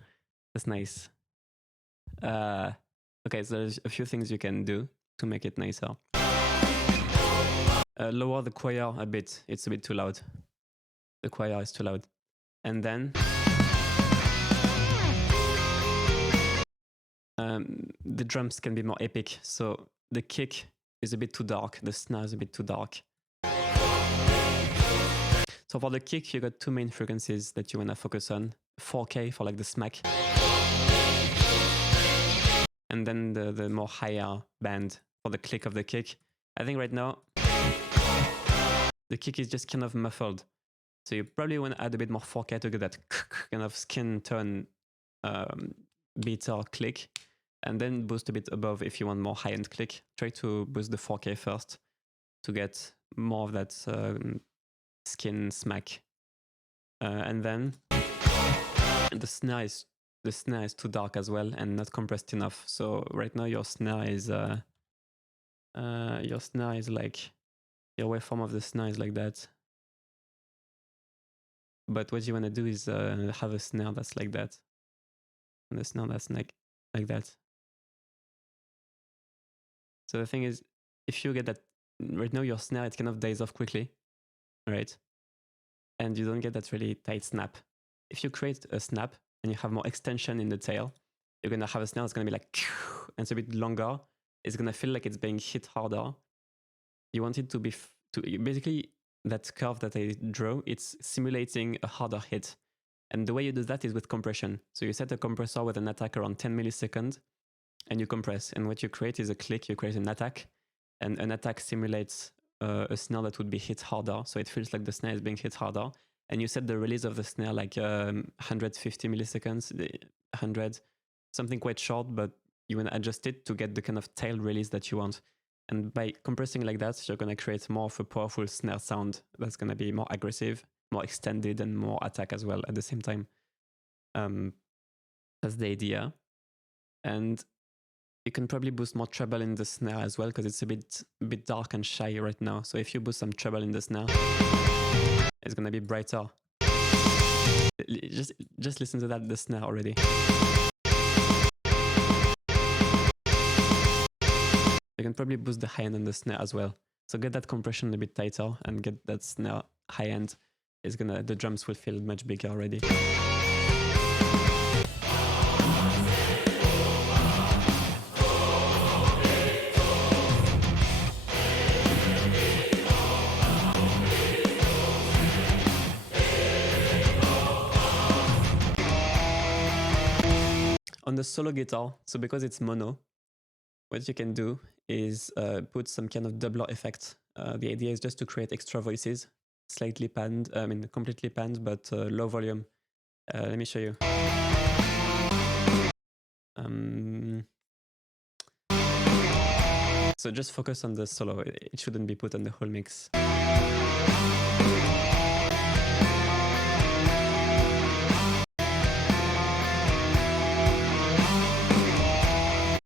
That's nice. Okay, so there's a few things you can do to make it nicer. Lower the choir a bit. It's a bit too loud. The choir is too loud. And then the drums can be more epic. So the kick is a bit too dark. The snare is a bit too dark. So for the kick, you got two main frequencies that you want to focus on. 4K for like the smack. And then the more higher band for the click of the kick. I think right now, the kick is just kind of muffled. So you probably want to add a bit more 4K to get that kind of skin tone beat or click. And then boost a bit above if you want more high-end click. Try to boost the 4K first to get more of that skin smack. And then the snare is too dark as well and not compressed enough. So right now your snare is like your waveform of the snare is like that. But what you want to do is have a snare that's like that, and a snare that's like that. So the thing is, if you get that right now, your snare, it kind of dies off quickly, right? And you don't get that really tight snap. If you create a snap and you have more extension in the tail, you're gonna have a snare that's gonna be like, and it's a bit longer. It's gonna feel like it's being hit harder. You want it to be basically that curve that I drew. It's simulating a harder hit, and the way you do that is with compression. So you set a compressor with an attack around 10 milliseconds, and you compress. And what you create is a click. You create an attack, and an attack simulates a snare that would be hit harder. So it feels like the snare is being hit harder. And you set the release of the snare like 150 milliseconds, 100, something quite short, but you want to adjust it to get the kind of tail release that you want. And by compressing like that, you're going to create more of a powerful snare sound that's going to be more aggressive, more extended, and more attack as well at the same time. That's the idea. And you can probably boost more treble in the snare as well, because it's a bit dark and shy right now. So if you boost some treble in the snare, it's gonna be brighter. Just listen to that, the snare already. You can probably boost the high end on the snare as well. So get that compression a bit tighter and get that snare high end. The drums will feel much bigger already. On the solo guitar, so because it's mono, what you can do is put some kind of doubler effect. The idea is just to create extra voices, slightly panned, completely panned, but low volume. Let me show you. So just focus on the solo. It shouldn't be put on the whole mix.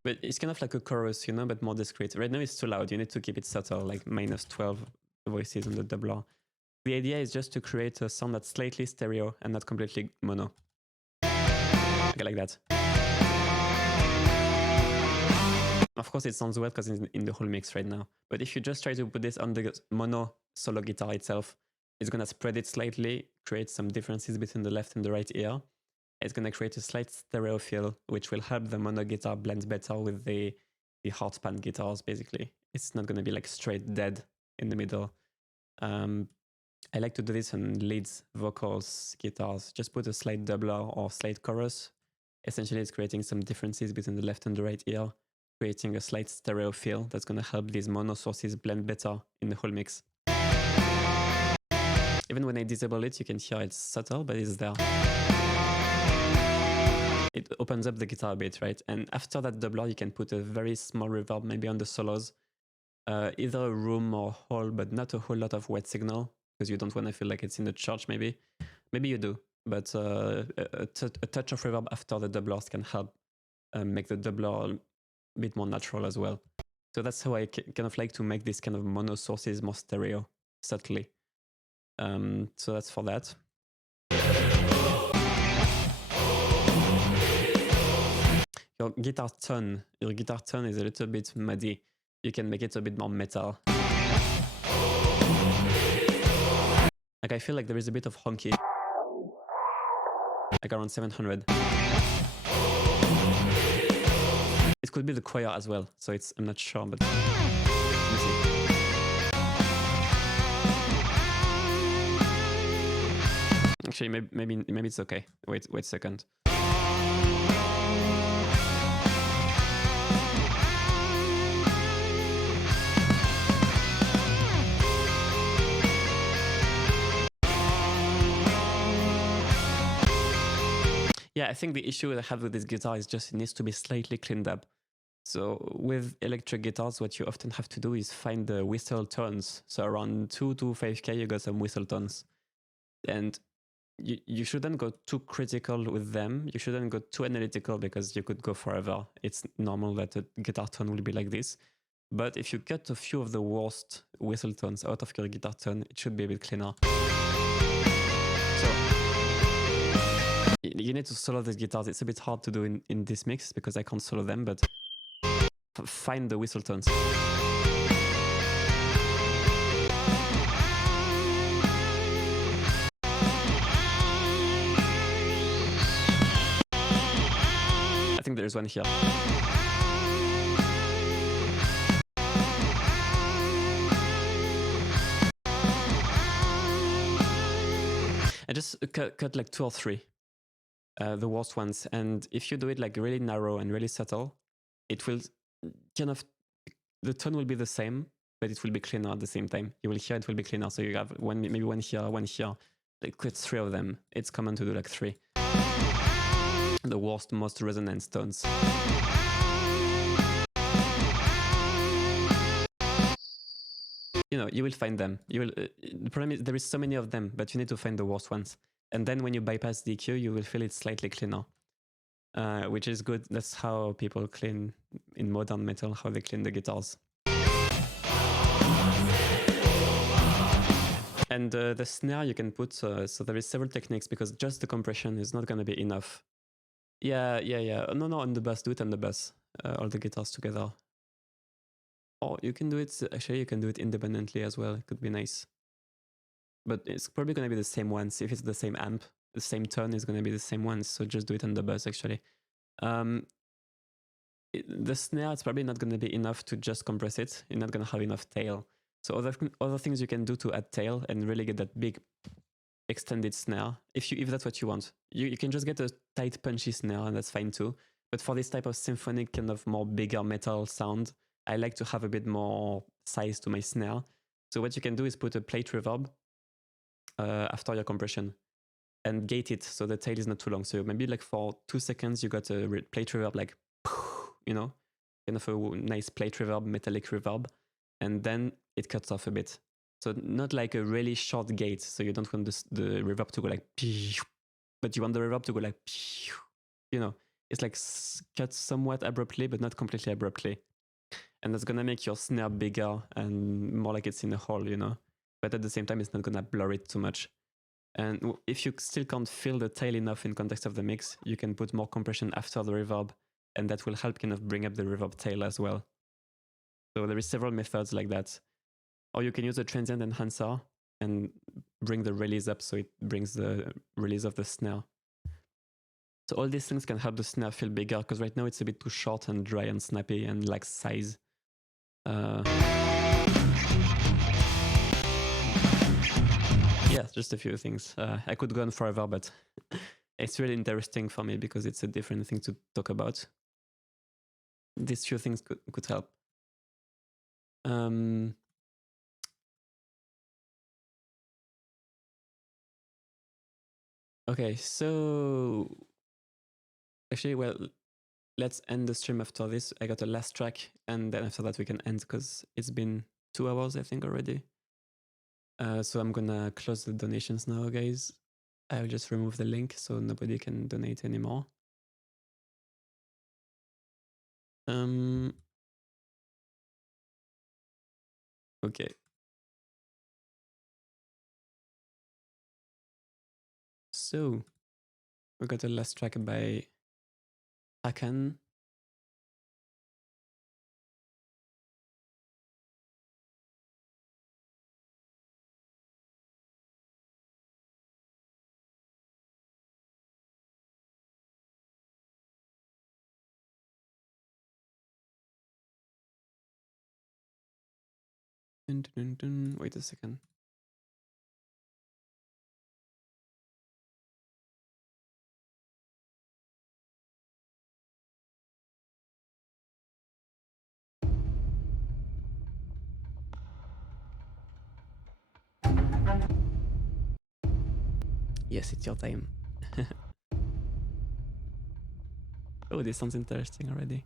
But it's kind of like a chorus, you know, but more discreet. Right now it's too loud. You need to keep it subtle, like minus 12 voices on the doubler. The idea is just to create a sound that's slightly stereo and not completely mono. Okay, like that. Of course, it sounds weird because it's in the whole mix right now. But if you just try to put this on the mono solo guitar itself, it's going to spread it slightly, create some differences between the left and the right ear. It's going to create a slight stereo feel, which will help the mono guitar blend better with the hard span guitars, basically. It's not going to be like straight dead in the middle. I like to do this on leads, vocals, guitars. Just put a slight doubler or slight chorus. Essentially, it's creating some differences between the left and the right ear, creating a slight stereo feel that's going to help these mono sources blend better in the whole mix. Even when I disable it, you can hear it's subtle, but it's there. It opens up the guitar a bit, right? And after that doubler, you can put a very small reverb, maybe on the solos. Either a room or hall, but not a whole lot of wet signal, because you don't want to feel like it's in the church, maybe. Maybe you do, but a touch of reverb after the doublers can help make the doubler a bit more natural as well. So that's how I kind of like to make this kind of mono sources more stereo, subtly. So that's for that. Your guitar tone is a little bit muddy. You can make it a bit more metal. Like I feel like there is a bit of honky. Like around 700. It could be the choir as well, so I'm not sure, but let me see. Actually, maybe it's okay. Wait a second. Yeah, I think the issue that I have with this guitar is just it needs to be slightly cleaned up. So with electric guitars, what you often have to do is find the whistle tones. So around 2 to 5K, you got some whistle tones. And you shouldn't go too critical with them. You shouldn't go too analytical because you could go forever. It's normal that a guitar tone will be like this. But if you cut a few of the worst whistle tones out of your guitar tone, it should be a bit cleaner. So you need to solo these guitars. It's a bit hard to do in this mix because I can't solo them, but find the whistle tones. I think there's one here. I just cut like 2 or 3, the worst ones. And if you do it like really narrow and really subtle, it will kind of, the tone will be the same, but it will be cleaner at the same time. You will hear it will be cleaner. So you have maybe one here, like cut 3 of them. It's common to do like 3. The worst, most resonant tones. You know, you will find them. You will. The problem is there is so many of them, but you need to find the worst ones. And then when you bypass the EQ, you will feel it slightly cleaner, which is good. That's how people clean in modern metal, how they clean the guitars. And the snare you can put, so there is several techniques because just the compression is not going to be enough. Yeah. No, on the bass, do it on the bass, all the guitars together. Or you can do it, actually you can do it independently as well, it could be nice. But it's probably going to be the same ones. If it's the same amp, the same tone is going to be the same ones, so just do it on the bass actually. The snare, it's probably not going to be enough to just compress it, you're not going to have enough tail. So other things you can do to add tail and really get that big extended snare, if that's what you want. You can just get a tight punchy snare and that's fine too. But for this type of symphonic kind of more bigger metal sound, I like to have a bit more size to my snare. So what you can do is put a plate reverb after your compression and gate it so the tail is not too long. So maybe like for 2 seconds you got a plate reverb, like, you know, kind of a nice plate reverb, metallic reverb, and then it cuts off a bit. So not like a really short gate, so you don't want the reverb to go like, but you want the reverb to go like, you know, it's like cut somewhat abruptly, but not completely abruptly. And that's gonna make your snare bigger and more like it's in a hole, you know, but at the same time, it's not gonna blur it too much. And if you still can't feel the tail enough in context of the mix, you can put more compression after the reverb, and that will help kind of bring up the reverb tail as well. So there is several methods like that. Or you can use a transient enhancer and bring the release up so it brings the release of the snare. So all these things can help the snare feel bigger, because right now it's a bit too short and dry and snappy and lacks size. Yeah, just a few things. I could go on forever, but it's really interesting for me because it's a different thing to talk about. These few things could help. Okay, so actually, well, let's end the stream after this. I got a last track, and then after that we can end because it's been 2 hours, I think, already. So I'm gonna close the donations now, guys. I'll just remove the link so nobody can donate anymore. Okay. So we got a last track by Hakan. Dun, dun, dun. Wait a second. Yes, it's your time. Oh, this sounds interesting already.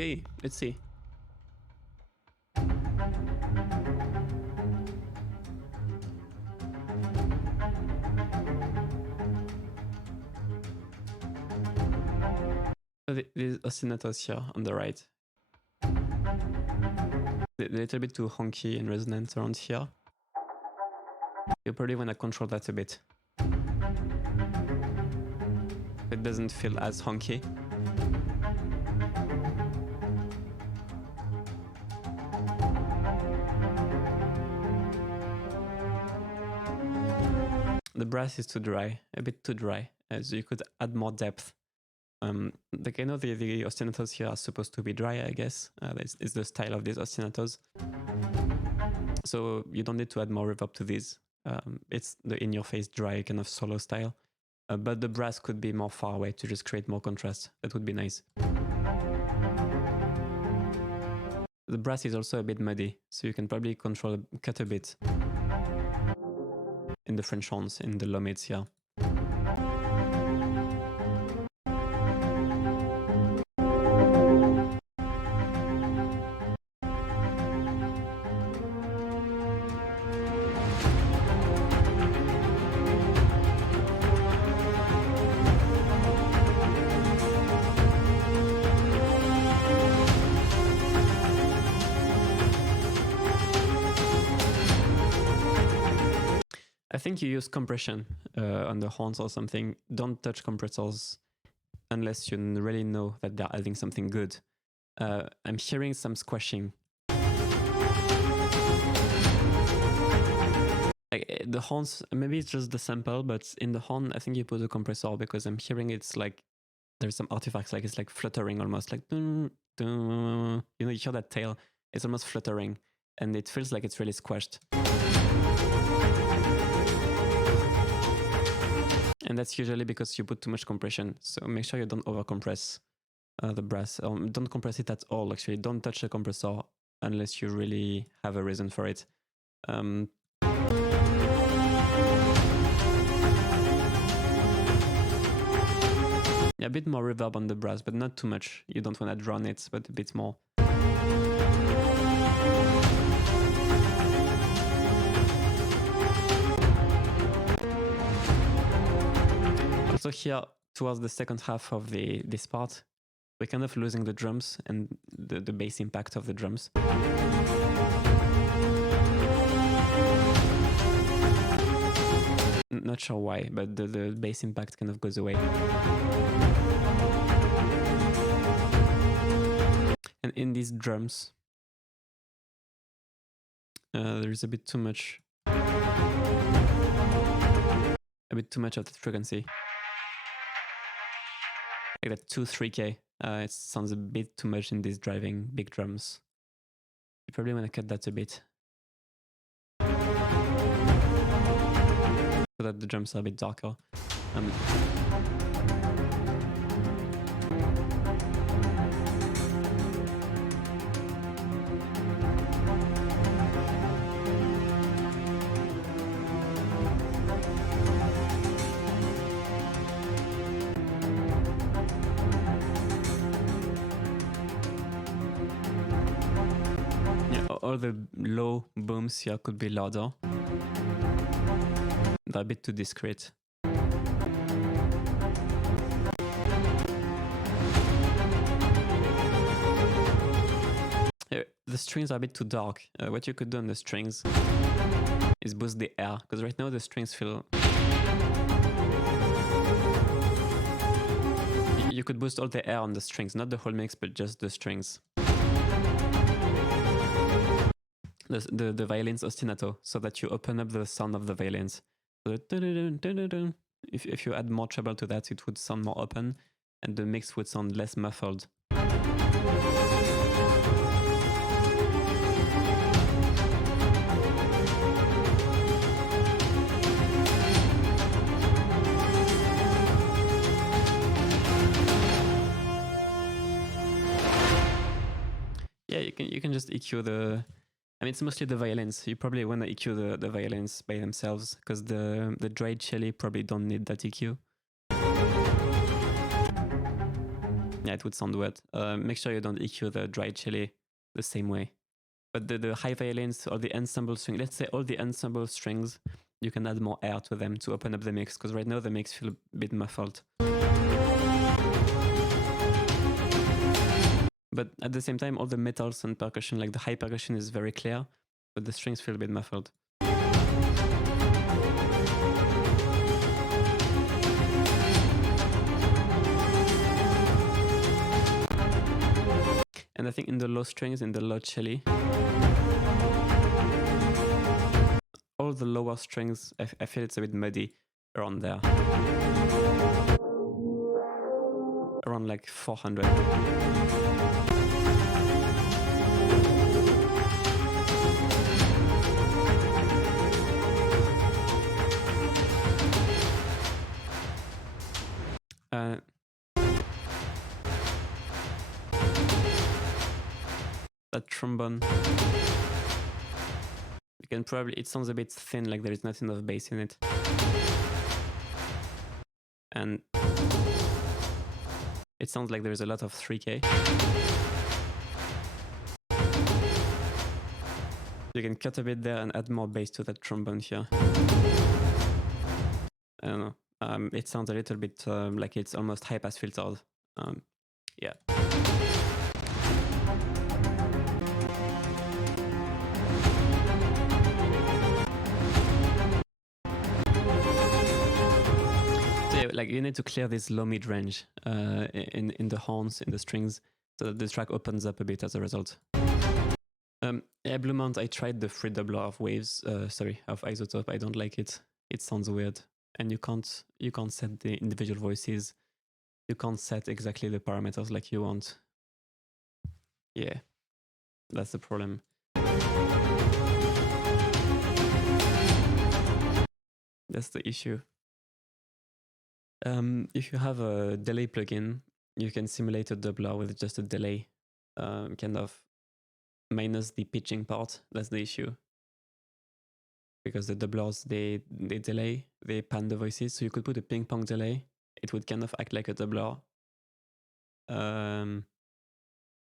Okay, let's see. So these oscillators here on the right. They're a little bit too honky and resonant around here. You probably want to control that a bit. It doesn't feel as honky. The brass is too dry, a bit too dry, so you could add more depth. Like I know the oscillators here are supposed to be dry, I guess. It's the style of these oscillators. So you don't need to add more reverb to these. It's the in-your-face dry kind of solo style. But the brass could be more far away to just create more contrast. That would be nice. The brass is also a bit muddy, so you can probably cut a bit in the French horns, in the low mids here. I think you use compression on the horns or something. Don't touch compressors unless you really know that they're adding something good. I'm hearing some squashing. Like, the horns, maybe it's just the sample, but in the horn, I think you put a compressor because I'm hearing it's like there's some artifacts, like it's like fluttering almost, like dun, dun. You know, you hear that tail, it's almost fluttering, and it feels like it's really squashed. And that's usually because you put too much compression. So make sure you don't overcompress the brass. Don't compress it at all, actually. Don't touch the compressor unless you really have a reason for it. A bit more reverb on the brass, but not too much. You don't want to drown it, but a bit more. Also here, towards the second half of this part, we're kind of losing the drums and the bass impact of the drums. Not sure why, but the bass impact kind of goes away. And in these drums, there's a bit too much of the frequency. Like that 2-3K. It sounds a bit too much in these driving big drums. You probably want to cut that a bit, so that the drums are a bit darker. All the low booms here could be louder. They're a bit too discreet. The strings are a bit too dark. What you could do on the strings is boost the air, because right now the strings feel... You could boost all the air on the strings, not the whole mix, but just the strings. The violins ostinato, so that you open up the sound of the violins. If you add more treble to that, it would sound more open, and the mix would sound less muffled. Yeah, you can just EQ the... I mean, it's mostly the violins. You probably want to EQ the violins by themselves, because the dried cello probably don't need that EQ. Yeah, it would sound weird. Make sure you don't EQ the dried cello the same way. But the high violins or the ensemble string, let's say all the ensemble strings, you can add more air to them to open up the mix, because right now the mix feels a bit muffled. But at the same time, all the metals and percussion, like the high percussion is very clear, but the strings feel a bit muffled. And I think in the low strings, in the low cello, all the lower strings, I feel it's a bit muddy around there. Around like 400. That trombone, you can probably, it sounds a bit thin, like there is not enough bass in it. And it sounds like there's a lot of 3K. You can cut a bit there and add more bass to that trombone here. I don't know. It sounds a little bit like it's almost high pass filtered. Yeah. Like you need to clear this low mid range in the horns, in the strings, so that the track opens up a bit as a result. Yeah, Blue Mount, I tried the free doubler of waves, of isotope. I don't like it. It sounds weird, and you can't set the individual voices. You can't set exactly the parameters like you want. Yeah, that's the problem. That's the issue. If you have a delay plugin, you can simulate a doubler with just a delay, kind of minus the pitching part. That's the issue. Because the doublers, they delay, they pan the voices. So you could put a ping pong delay. It would kind of act like a doubler.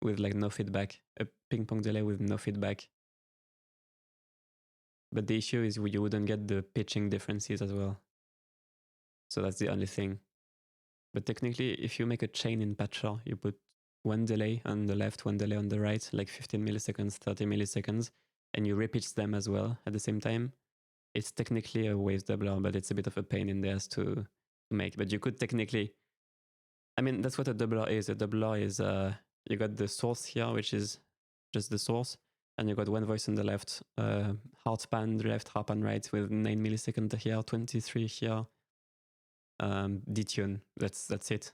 with like no feedback, a ping pong delay with no feedback. But the issue is you wouldn't get the pitching differences as well. So that's the only thing. But technically, if you make a chain in patcher, you put one delay on the left, one delay on the right, like 15 milliseconds, 30 milliseconds, and you repitch them as well at the same time. It's technically a wave doubler, but it's a bit of a pain in the ass to make. But you could technically, I mean, that's what a doubler is. A doubler is you got the source here, which is just the source, and you got one voice on the left, hard pan left, hard pan right, with 9 milliseconds here, 23 here, detune. That's it.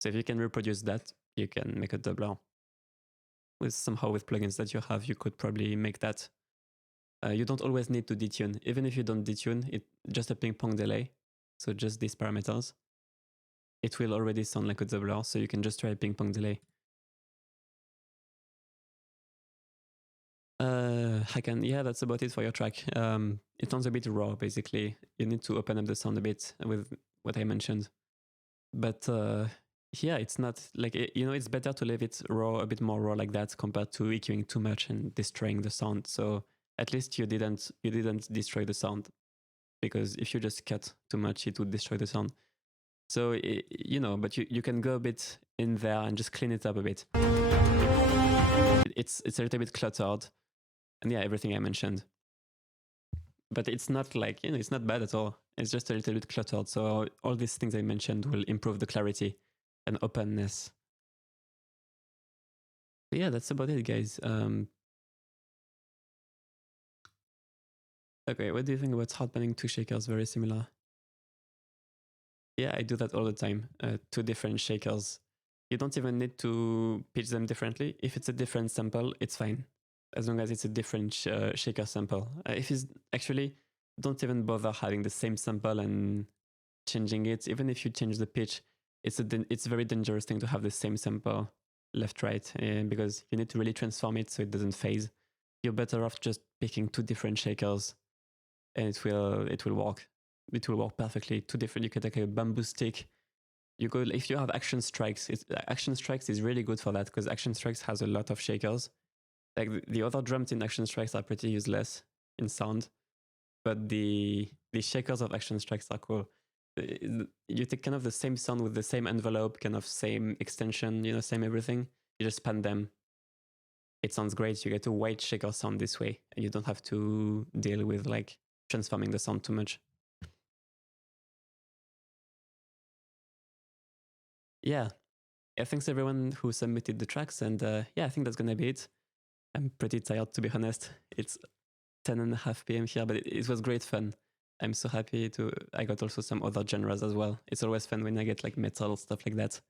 So if you can reproduce that, you can make a doubler. Somehow with plugins that you have, you could probably make that. You don't always need to detune. Even if you don't detune, it just a ping pong delay. So just these parameters. It will already sound like a doubler, so you can just try a ping pong delay. Yeah, that's about it for your track. It sounds a bit raw, basically. You need to open up the sound a bit with what I mentioned. But yeah, it's not like, it's better to leave it raw, a bit more raw like that, compared to EQing too much and destroying the sound. So at least you didn't destroy the sound, because if you just cut too much, it would destroy the sound. So, but you can go a bit in there and just clean it up a bit. It's a little bit cluttered. And yeah, everything I mentioned. But it's not like, it's not bad at all. It's just a little bit cluttered. So all these things I mentioned will improve the clarity and openness. But yeah, that's about it, guys. Okay, what do you think about hard panning two shakers? Very similar. Yeah, I do that all the time. Two different shakers. You don't even need to pitch them differently. If it's a different sample, it's fine, as long as it's a different shaker sample. If it's actually, don't even bother having the same sample and changing it. Even if you change the pitch, it's a very dangerous thing to have the same sample left, right, because you need to really transform it so it doesn't phase. You're better off just picking two different shakers, and it will work. It will work perfectly. Two different. You could take a bamboo stick. You could, if you have Action Strikes. Action Strikes is really good for that, because Action Strikes has a lot of shakers. Like the other drums in Action Strikes are pretty useless in sound, but the shakers of Action Strikes are cool. You take kind of the same sound with the same envelope, kind of same extension, same everything. You just pan them. It sounds great. You get a white shaker sound this way, and you don't have to deal with like transforming the sound too much. Yeah. Thanks everyone who submitted the tracks, and yeah, I think that's gonna be it. I'm pretty tired, to be honest. It's 10:30 p.m. here, but it was great fun. I'm so happy I got also some other genres as well. It's always fun when I get like metal, stuff like that.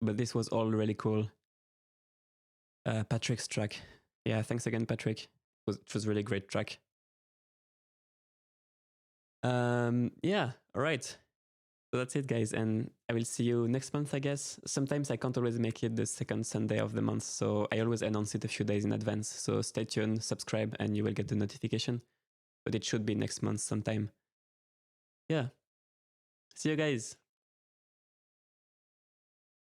But this was all really cool. Patrick's track. Yeah, thanks again, Patrick. It was really great track. Yeah, all right. So that's it, guys. And I will see you next month, I guess. Sometimes I can't always make it the second Sunday of the month, so I always announce it a few days in advance. So stay tuned, subscribe, and you will get the notification. But it should be next month sometime. Yeah. See you guys.